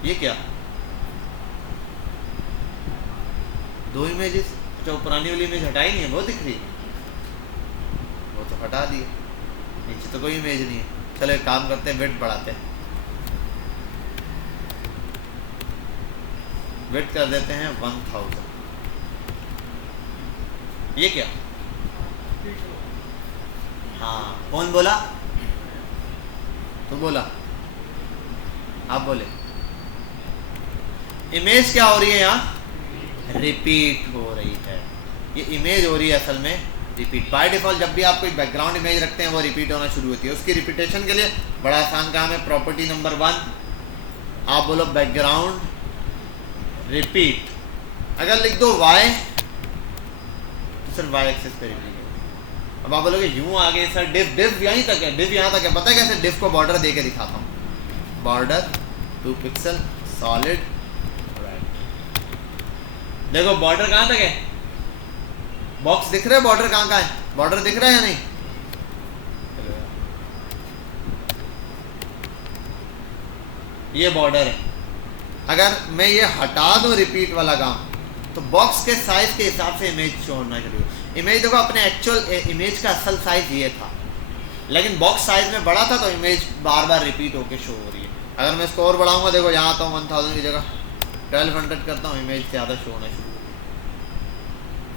ये क्या? दो इमेजेस? अच्छा, वो पुरानी वाली इमेज हटाई नहीं है, वो दिख रही है, वो तो हटा दी है, नीचे तो कोई इमेज नहीं है। चलो एक काम करते हैं, विड्थ बढ़ाते हैं, विड्थ कर देते हैं 1000। ये क्या? हाँ, कौन बोला? तो बोला, आप बोले। इमेज क्या हो रही है यहाँ? रिपीट हो रही है। ये इमेज हो रही है असल में रिपीट। बाय डिफॉल्ट जब भी आप कोई बैकग्राउंड इमेज रखते हैं वो रिपीट होना शुरू होती है। उसकी रिपीटेशन के लिए बड़ा आसान काम है। प्रॉपर्टी नंबर 1, आप बोलो बैकग्राउंड रिपीट। अगर लिख दो y तो सिर्फ y एक्सिस पे रिपीट है। अब आप बोलोगे यूं आगे सर, डिफ यहीं तक है, डिफ यहाँ तक है। पता है कैसे? डिफ को बॉर्डर दे के दिखाता हूँ। Border 2 pixel solid right. देखो बॉर्डर कहाँ तक है? बॉक्स दिख रहा है? बॉर्डर कहाँ कहाँ है? बॉर्डर दिख रहा है या नहीं? ये बॉर्डर है। अगर मैं ये हटा दूं रिपीट वाला काम, तो बॉक्स के साइज के हिसाब से इमेज शो होना शुरू हो। इमेज देखो, अपने एक्चुअल इमेज का असल साइज ये था, लेकिन बॉक्स साइज में बड़ा था तो इमेज बार बार रिपीट होके शो हो रही है। अगर मैं इसको और बढ़ाऊंगा, देखो यहाँ आता हूँ 1000 की जगह 1200 करता हूँ, इमेज ज़्यादा शो होना शुरू हो गई।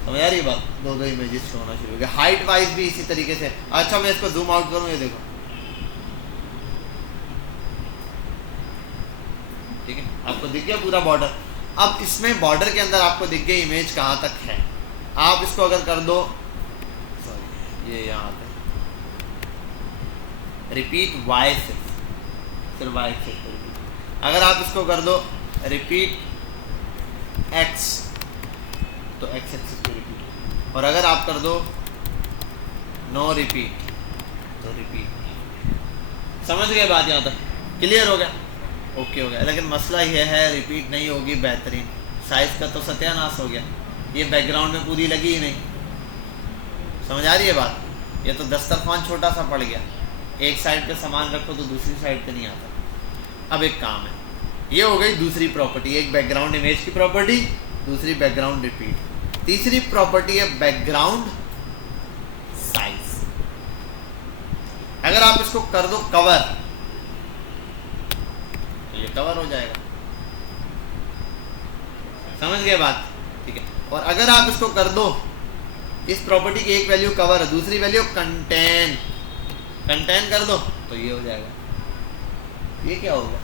समझ आ रही बात? दो इमेजेस शो होना शुरू हो गया। हाइट वाइज भी इसी तरीके से। अच्छा मैं इसको जूम आउट करूँ, ये देखो, ठीक है, आपको दिख गया पूरा बॉर्डर। अब इसमें बॉर्डर के अंदर आपको दिख गया इमेज कहाँ तक है। आप इसको अगर कर दो, सॉरी ये यहाँ पे रिपीट वाई से, सिर्फ वाई से रिपीट। अगर आप इसको कर दो रिपीट एक्स, तो एक्स एक्सिस पे रिपीट। और अगर आप कर दो नो रिपीट, तो रिपीट। समझ गए बात? यहाँ तक क्लियर हो गया? ओके हो गया। लेकिन मसला ये है, रिपीट नहीं होगी बेहतरीन। साइज़ का तो सत्यानाश हो गया, ये बैकग्राउंड में पूरी लगी ही नहीं। समझ आ रही है बात? ये तो दस्तरखान छोटा सा पड़ गया, एक साइड पे सामान रखो तो दूसरी साइड पे नहीं आता। अब एक काम है, ये हो गई दूसरी प्रॉपर्टी, एक बैकग्राउंड इमेज की प्रॉपर्टी, दूसरी बैकग्राउंड रिपीट। तीसरी प्रॉपर्टी है बैकग्राउंड साइज। अगर आप इसको कर दो कवर, ये कवर हो जाएगा। समझ गए बात? ठीक है। और अगर आप इसको कर दो इस प्रॉपर्टी की एक वैल्यू कवर है, दूसरी वैल्यू कंटेन, कंटेन कर दो तो ये हो जाएगा। ये क्या होगा?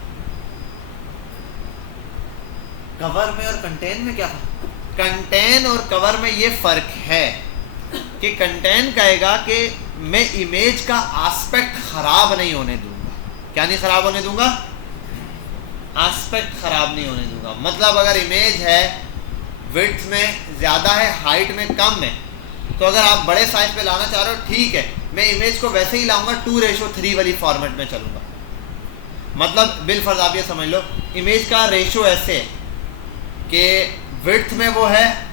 कवर में और कंटेन में क्या? कंटेन और कवर में ये फर्क है कि कंटेन कहेगा कि मैं इमेज का एस्पेक्ट खराब नहीं होने दूंगा। क्या नहीं खराब होने दूंगा? एस्पेक्ट खराब नहीं होने दूंगा। मतलब अगर इमेज है विड्थ में ज़्यादा है, हाइट में कम है, तो अगर आप बड़े साइज पे लाना चाह रहे हो ठीक है, मैं इमेज को वैसे ही लाऊंगा 2:3 वाली फॉर्मेट में चलूंगा। मतलब बिलफर्ज आप ये समझ लो इमेज का रेशो ऐसे है कि विड्थ में वो है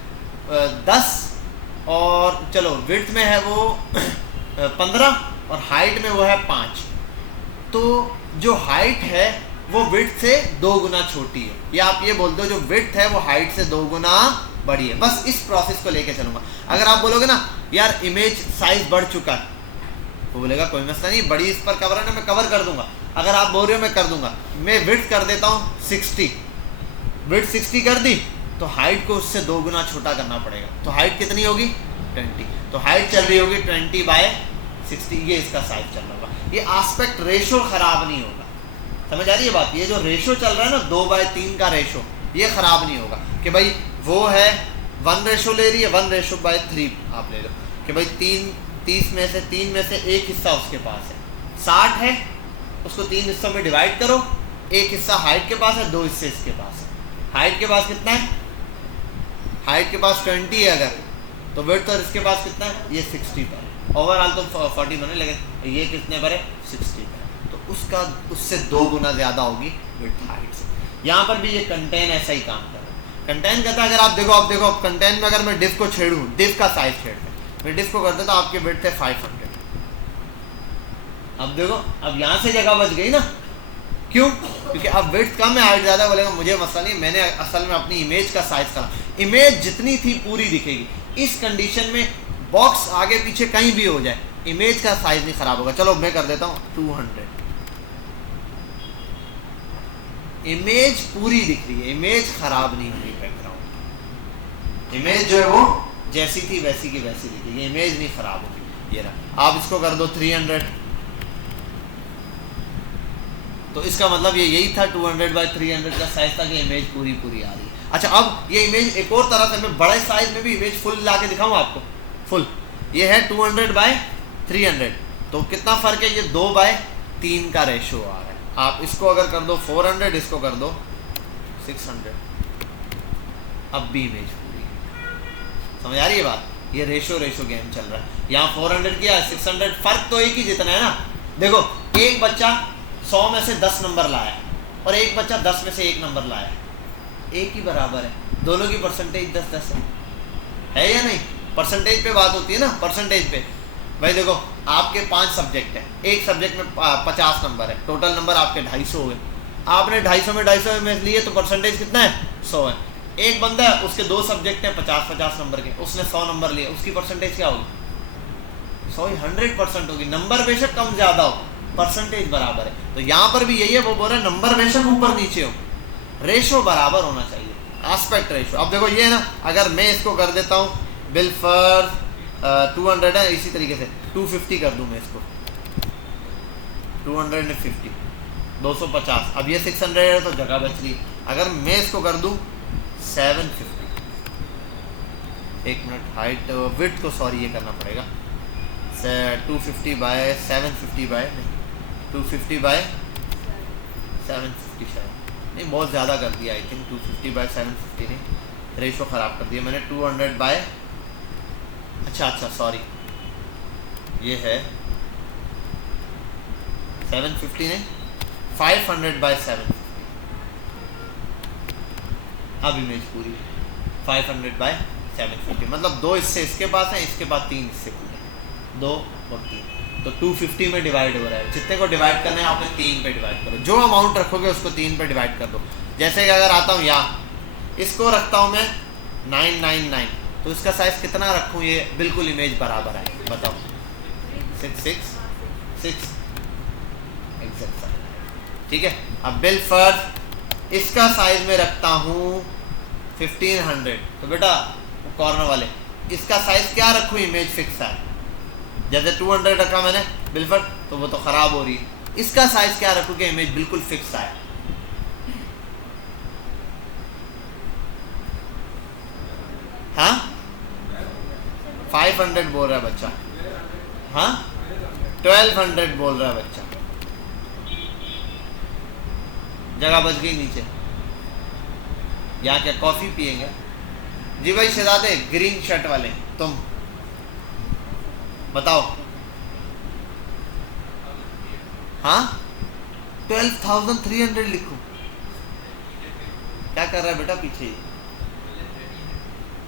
10 और चलो विड्थ में है वो 15 और हाइट में वो है 5, तो जो हाइट है वो विड्थ से 2 गुना छोटी है, या आप ये बोल दो जो विड्थ है वो हाइट से 2 गुना बड़ी है। बस इस प्रोसेस को लेके चलूंगा। अगर आप बोलोगे ना यार इमेज साइज बढ़ चुका है, वो बोलेगा कोई मसला नहीं, बड़ी इस पर कवर है ना, मैं कवर कर दूंगा। अगर आप बोल रहे हो मैं कर दूंगा, मैं विड्थ कर देता हूँ 60, विड्थ 60 कर दी तो हाइट को उससे 2 गुना छोटा करना पड़ेगा। तो हाइट कितनी होगी? 20। तो हाइट चल रही होगी 20/60, ये इसका साइज चल रहा होगा। ये एस्पेक्ट रेशो खराब नहीं होगा। समझ आ रही है बात? ये जो रेशो चल रहा है ना 2/3 का रेशो, ये खराब नहीं होगा कि भाई वो है 1 रेशो ले रही है 1:3 आप ले लो कि भाई 30 में से 3 में से एक हिस्सा उसके पास है, 60 है, उसको 3 हिस्सों में डिवाइड करो, एक हिस्सा हाइट के पास है, 2 हिस्से इसके पास है। हाइट के पास कितना है? हाइट के पास 20 है अगर, तो विड्थ और इसके पास कितना है? ये 60 पर है। ओवरऑल तो 40 बने, लेकिन ये कितने पर है? 60 पर है। तो उसका उससे 2 गुना ज़्यादा होगी विड्थ हाइट से। यहाँ पर भी ये कंटेन ऐसा ही काम कर रहा है। कंटेन कहता है अगर आप देखो कंटेन में अगर मैं डिव को छेड़ूँ, डिव का साइज छेड़ते हैं, मैं डिव को कर देता आपके विड्थ है 500। अब देखो अब यहाँ से जगह बच गई ना, क्यों? क्योंकि अब विड्थ कम है हाइट ज़्यादा, बोलेगा मुझे मसला नहीं, मैंने असल में अपनी इमेज का साइज करा, इमेज जितनी थी पूरी दिखेगी। इस कंडीशन में बॉक्स आगे पीछे कहीं भी हो जाए इमेज का साइज नहीं खराब होगा। चलो मैं कर देता हूँ 200, इमेज पूरी दिख रही है, इमेज खराब नहीं हुई, बैकग्राउंड इमेज जो है वो जैसी थी वैसी की वैसी दिखेगी, इमेज नहीं खराब होगी। ये रहा। आप इसको कर दो 300, तो इसका मतलब ये यही था 200/300 का साइज था कि इमेज पूरी आ रही है। अच्छा अब ये इमेज एक और तरह से मैं बड़े साइज में भी इमेज फुल ला के दिखाऊँ आपको, फुल। ये है 200/300, तो कितना फर्क है? ये 2/3 का रेशो आ रहा है। आप इसको अगर कर दो 400, इसको कर दो 600, अब भी इमेज पूरी है। समझ आ रही है बात? ये रेशो गेम चल रहा है। यहाँ 400 किया 600, फर्क तो एक ही जितना है ना। देखो एक बच्चा 100 में से 10 नंबर लाया और एक बच्चा 10 में से 1 नंबर लाया, एक ही बराबर है, दोनों की परसेंटेज 10-10 है या नहीं? परसेंटेज पे बात होती है ना, परसेंटेज पे। भाई देखो आपके 5 सब्जेक्ट हैं, एक सब्जेक्ट में 50 नंबर है, टोटल नंबर आपके 250 हो गए। आपने 250 में 250 में लिए तो परसेंटेज कितना है? 100 है। एक बंदा है उसके 2 सब्जेक्ट हैं 50-50 नंबर के, उसने 100 नंबर लिए, उसकी परसेंटेज क्या होगी? 100% होगी। नंबर बेशक कम ज़्यादा हो, परसेंटेज बराबर है। तो यहाँ पर भी यही है, वो बोल रहा है नंबर बेशक ऊपर नीचे हो, रेशो बराबर होना चाहिए, एस्पेक्ट रेशो। अब देखो ये है ना, अगर मैं इसको कर देता हूँ बिलफर 200 है, इसी तरीके से 250 कर दूँ मैं इसको, 250 250। अब ये 600 है तो जगह बच रही। अगर मैं इसको कर दूँ 750, 1 मिनट, हाइट विड्थ को सॉरी ये करना पड़ेगा 250/750 250/750 नहीं, बहुत ज़्यादा कर दिया आई थिंक, 250/750 नहीं, रेशो ख़राब कर दिया मैंने। 200 अच्छा सॉरी, ये है 750 नहीं, 500/750। अब इमेज पूरी 500/750, मतलब 2 हिस्से इसके पास हैं, इसके पास 3 हिस्से पूरे, 2 और 3, तो 250 में डिवाइड हो रहा है। जितने को डिवाइड करना है आपने 3 पे डिवाइड करो, जो अमाउंट रखोगे उसको 3 पे डिवाइड कर दो। जैसे कि अगर आता हूँ यहाँ, इसको रखता हूँ मैं 999, तो इसका साइज कितना रखूँ ये बिल्कुल इमेज बराबर है? बताओ 666 एग्जैक्ट साइज, ठीक है। अब बिलफर इसका साइज में रखता हूँ 1500, तो बेटा कॉर्नर वाले इसका साइज क्या रखूँ, इमेज फिक्स है, जैसे 200 रखा मैंने बिलफट तो वो तो ख़राब हो रही है। इसका साइज क्या रखूँ कि इमेज बिल्कुल फिक्स आए? हाँ 500 बोल रहा है बच्चा, हाँ 1200 बोल रहा है बच्चा। जगह बच गई नीचे, यहाँ क्या कॉफ़ी पियेंगे? जी भाई शहजादे, ग्रीन शर्ट वाले तुम बताओ। हाँ 12,300 लिखूं? क्या कर रहा है बेटा पीछे?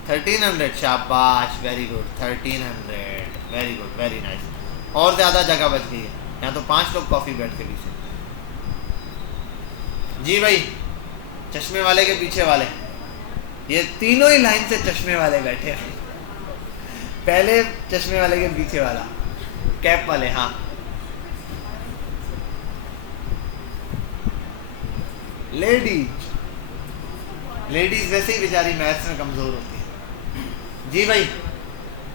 1300, शाबाश, very good, 1300, very good, very nice. और ज़्यादा जगह बच गई है, यहाँ तो 5 लोग कॉफ़ी बैठ के पीछे। जी भाई चश्मे वाले के पीछे वाले, ये तीनों ही लाइन से चश्मे वाले बैठे हैं। पहले चश्मे वाले के पीछे वाला, कैप वाले, हाँ लेडीज वैसे ही बेचारी मैथ्स में कमजोर होती है। जी भाई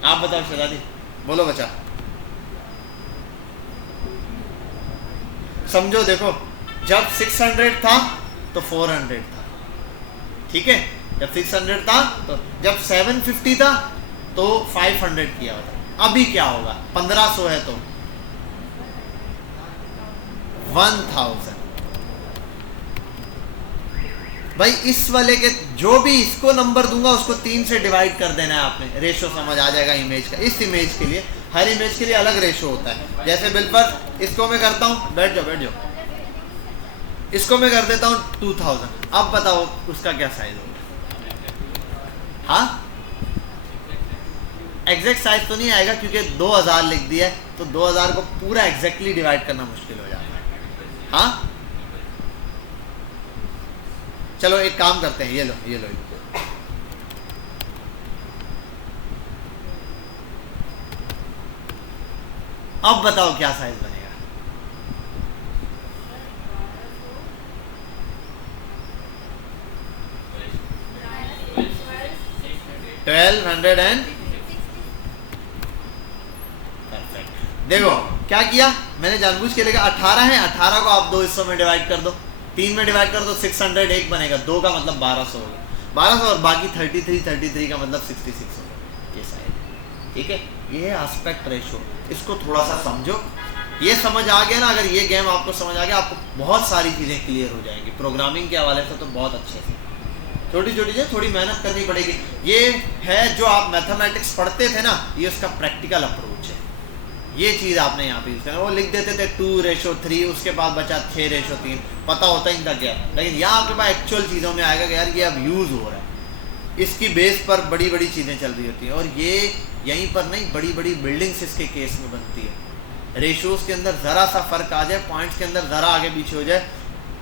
आप बताओ शहजादी, बोलो बच्चा। समझो देखो, जब 600 था तो 400 था, ठीक है, जब 600 था तो, जब 750 था तो 500 किया होता। अभी क्या होगा? 1500 है तो 1000। भाई इस वाले के जो भी इसको नंबर दूंगा उसको 3 से डिवाइड कर देना है आपने, रेशो समझ आ जाएगा इमेज का। इस इमेज के लिए, हर इमेज के लिए अलग रेशो होता है। जैसे बिल पर इसको मैं करता हूँ, बैठ जाओ, इसको मैं कर देता हूँ 2000। अब बताओ उसका क्या साइज होगा? हाँ एग्जैक्ट साइज तो नहीं आएगा क्योंकि 2000 लिख दिया है, तो 2000 को पूरा एग्जैक्टली डिवाइड करना मुश्किल हो जाता है। हाँ चलो एक काम करते हैं, ये लो। अब बताओ क्या साइज बनेगा? 1200 एंड देखो क्या किया मैंने, जानबूझ के लेकर 18 है, 18 को आप 2 हिस्सों में डिवाइड कर दो, 3 में डिवाइड कर दो, 600 एक बनेगा, 2 का मतलब 1200 होगा, 1200 और बाकी 33 का मतलब 66 होगा। ये साइड, ठीक है, ये है एस्पेक्ट रेशो। इसको थोड़ा सा समझो, ये समझ आ गया ना, अगर ये गेम आपको समझ आ गया, आपको बहुत सारी चीज़ें क्लियर हो जाएंगी प्रोग्रामिंग के हवाले से, तो बहुत अच्छे से। छोटी छोटी चीज़ें थोड़ी मेहनत करनी पड़ेगी। ये है जो आप मैथमेटिक्स पढ़ते थे ना, ये उसका प्रैक्टिकल अप्रोच है। ये चीज़ आपने यहाँ पे यूज़ करना। वो लिख देते थे 2:3, उसके बाद बचा 6:3, पता होता ही नहीं था क्या, लेकिन यहाँ आपके पास एक्चुअल चीज़ों में आएगा कि यार ये अब यूज़ हो रहा है, इसकी बेस पर बड़ी बड़ी चीज़ें चल रही होती हैं। और ये यहीं पर नहीं, बड़ी बड़ी बिल्डिंग्स इसके केस में बनती है। रेशोज़ के अंदर ज़रा सा फ़र्क आ जाए, पॉइंट्स के अंदर ज़रा आगे पीछे हो जाए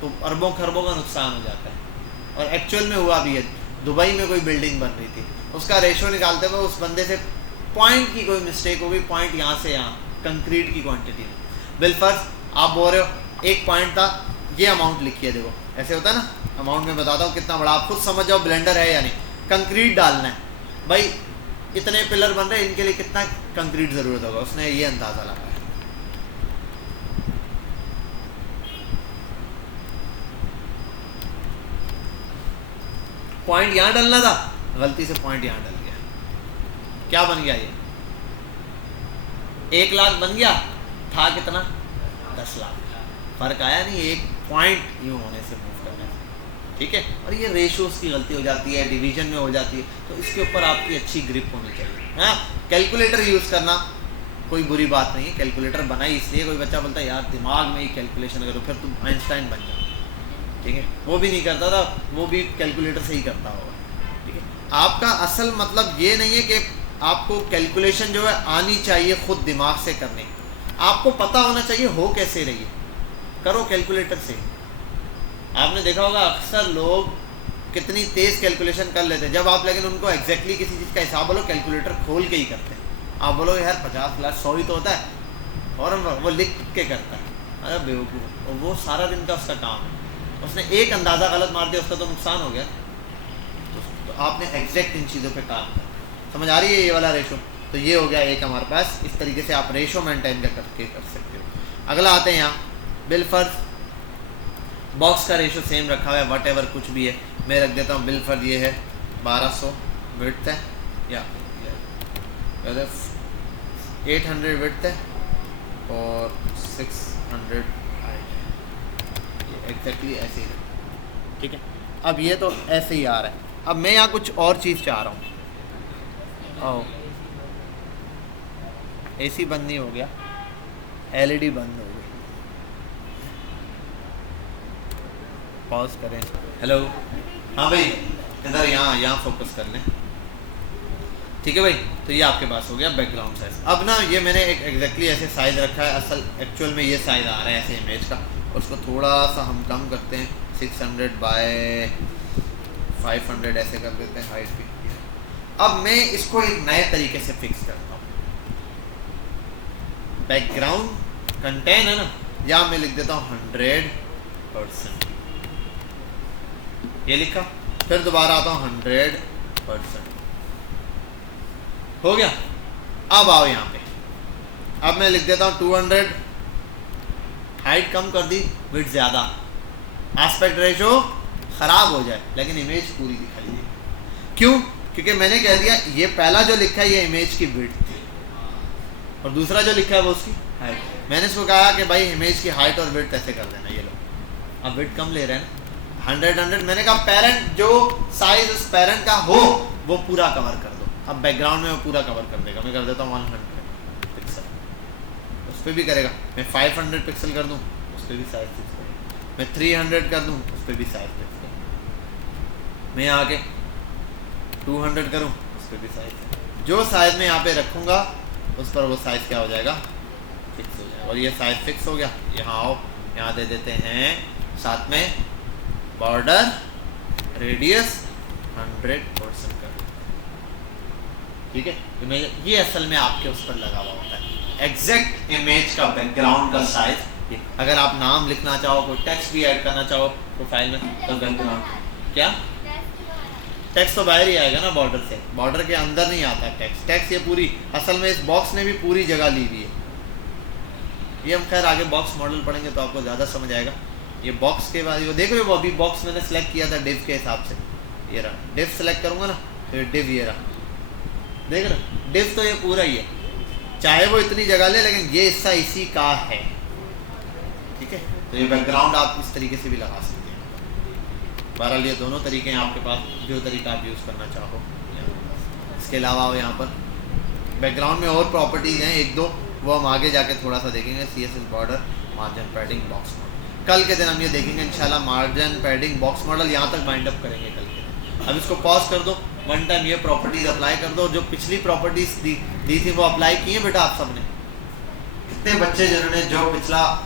तो अरबों खरबों का नुकसान हो जाता है। और एक्चुअल में हुआ भी है, दुबई में कोई बिल्डिंग बन रही थी, उसका रेशो निकालते हुए उस बंदे से पॉइंट की कोई मिस्टेक हो गई, पॉइंट यहाँ से यहाँ, कंक्रीट की क्वांटिटी में। बिलफर्ज आप बोल रहे हो एक पॉइंट था, ये अमाउंट लिखिए, देखो ऐसे होता है ना, अमाउंट में बताता हूँ कितना बड़ा, आप खुद समझ जाओ ब्लेंडर है या नहीं। कंक्रीट डालना है भाई, इतने पिलर बन रहे हैं, इनके लिए कितना कंक्रीट ज़रूरत होगा, उसने ये अंदाज़ा लगाया। पॉइंट यहाँ डालना था, गलती से पॉइंट यहाँ डल गया, क्या बन गया ये 1 लाख बन गया, था कितना 10 लाख। फर्क आया नहीं, एक पॉइंट यूँ होने से मूव करने से, ठीक है। और ये रेशोज़ की गलती हो जाती है, डिवीजन में हो जाती है, तो इसके ऊपर आपकी अच्छी ग्रिप होनी चाहिए। हाँ कैलकुलेटर यूज़ करना कोई बुरी बात नहीं है, कैलकुलेटर बनाई इसलिए, कोई बच्चा बोलता है यार दिमाग में ही कैलकुलेशन करो, फिर तुम आइंस्टाइन बन जाओ, ठीक है, वो भी नहीं करता था, वो भी कैलकुलेटर से ही करता होगा, ठीक है। आपका असल मतलब ये नहीं है कि आपको कैलकुलेशन जो है आनी चाहिए खुद दिमाग से करने, आपको पता होना चाहिए हो कैसे रही है, करो कैलकुलेटर से। आपने देखा होगा अक्सर लोग कितनी तेज़ कैलकुलेशन कर लेते हैं, जब आप लेकिन उनको एग्जैक्टली किसी चीज़ का हिसाब बोलो, कैलकुलेटर खोल के ही करते हैं। आप बोलो यार 50 लाख 100 ही तो होता है, और वो लिख के करता है, अरे बेवकूफ़, और वो सारा दिन का उसका काम है, उसने एक अंदाज़ा गलत मार दिया, उसका तो नुकसान हो गया। तो आपने एग्जैक्ट इन चीज़ों पे काम करना। समझ आ रही है ये वाला रेशो? तो ये हो गया एक हमारे पास, इस तरीके से आप रेशो मेंटेन करके कर सकते हो। अगला आते हैं यहाँ बिल फर्ज। बॉक्स का रेशो सेम रखा हुआ है, वट एवर कुछ भी है, मैं रख देता हूँ बिल फर्ज ये है 1200 विड्थ है, या 800 विड्थ है और 600 हाइट है, एग्जैक्टली ऐसे ही है। ठीक है, अब ये तो ऐसे ही आ रहा है। अब मैं यहाँ कुछ और चीज़ चाह रहा हूँ। एसी बंद नहीं हो गया, एलईडी बंद हो गई। पॉज करें। हेलो, हाँ भाई इधर यहाँ फोकस कर लें। ठीक है भाई, तो ये आपके पास हो गया बैकग्राउंड साइज। अब ना ये मैंने एक एग्जैक्टली ऐसे साइज रखा है, असल एक्चुअल में ये साइज आ रहा है ऐसे इमेज का, और उसको थोड़ा सा हम कम करते हैं, 600 बाय 500 ऐसे कर देते हैं हाइट भी। अब मैं इसको एक नए तरीके से फिक्स करता हूँ। बैकग्राउंड कंटेन है ना, या मैं लिख देता हूँ 100%, ये लिखा, फिर दोबारा आता हूँ 100%, हो गया। अब आओ यहाँ पे, अब मैं लिख देता हूँ 200, हाइट कम कर दी, विड्थ ज़्यादा, एस्पेक्ट रेशो ख़राब हो जाए लेकिन इमेज पूरी दिखाई देगी। क्यों? क्योंकि मैंने कह दिया ये पहला जो लिखा है ये इमेज की विड्थ थी, और दूसरा जो लिखा है वो उसकी हाइट। मैंने इसको कहा कि भाई इमेज की हाइट और विड्थ ऐसे कर देना, ये लो, अब विड्थ कम ले रहे हैं ना, 100। मैंने कहा पेरेंट जो साइज उस पेरेंट का हो वो पूरा कवर कर दो। अब बैकग्राउंड में वो पूरा कवर कर देगा, मैं कर देता हूँ 100 पिक्सल, उस पर भी करेगा। मैं 500 पिक्सल कर दूँ, उस पर भी साइज फिक्स करेगा। मैं 300 कर दूँ, उस पर भी साइज फिक्स करेगा। मैं यहाँ आके 200 करूँ, उस पर भी साइज, जो साइज में यहाँ पे रखूँगा उस पर वो साइज क्या हो जाएगा, फिक्स हो जाएगा। और ये साइज फिक्स हो गया। यहाँ आओ, यहाँ दे देते हैं साथ में बॉर्डर रेडियस 100% कर, ठीक है। इमेज ये असल में आपके उस पर लगा हुआ होता है, एग्जैक्ट इमेज का बैकग्राउंड का साइज। अगर आप नाम लिखना चाहो, कोई टेक्स्ट भी ऐड करना चाहो प्रोफाइल में, तो बैकग्राउंड क्या टेक्स्ट तो बाहर ही आएगा ना बॉर्डर से, बॉर्डर के अंदर नहीं आता टेक्स्ट। टेक्स्ट ये पूरी असल में इस बॉक्स ने भी पूरी जगह ली हुई है। ये हम खैर आगे बॉक्स मॉडल पढ़ेंगे तो आपको ज़्यादा समझ आएगा। ये बॉक्स के बाद देखो वो अभी बॉक्स मैंने सेलेक्ट किया था डिव के हिसाब से, ये रहा डिव सेलेक्ट करूँगा ना तो ये डिव ये रहा, देख रहे डिव तो ये पूरा ही है, चाहे वो इतनी जगह ले लेकिन ये हिस्सा इसी का है, ठीक है। तो ये बैकग्राउंड आप इस तरीके से भी लगा सकते हैं। बहरहाल ये दोनों तरीके हैं आपके पास, जो तरीका आप यूज़ करना चाहो। इसके अलावा यहाँ पर बैकग्राउंड में और प्रॉपर्टीज़ हैं एक दो, वो हम आगे जाके थोड़ा सा देखेंगे। CSS border, margin padding, box model, कल के दिन हम ये देखेंगे इंशाल्लाह। मार्जिन पैडिंग, बॉक्स मॉडल यहाँ तक वाइंड अप करेंगे कल के दिन। अब इसको पॉज कर दो, वन टाइम ये प्रॉपर्टीज़ अप्लाई कर दो। जो पिछली प्रॉपर्टीज़ दी थी वो अप्लाई की है बेटा आप सबने? कितने बच्चे जिन्होंने जो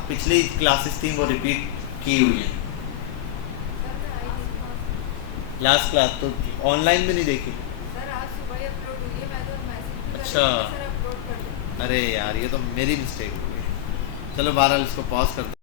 पिछली क्लासेस थी वो रिपीट की हुई है? लास्ट क्लास तो ऑनलाइन भी नहीं देखी सर, आज सुबह ही अपलोड हुई है, मैं तो मैसेज भी अच्छा, सर अपलोड कर दूँ। अरे यार ये तो मेरी मिस्टेक हो गई। चलो बहरहाल इसको पॉज कर दो।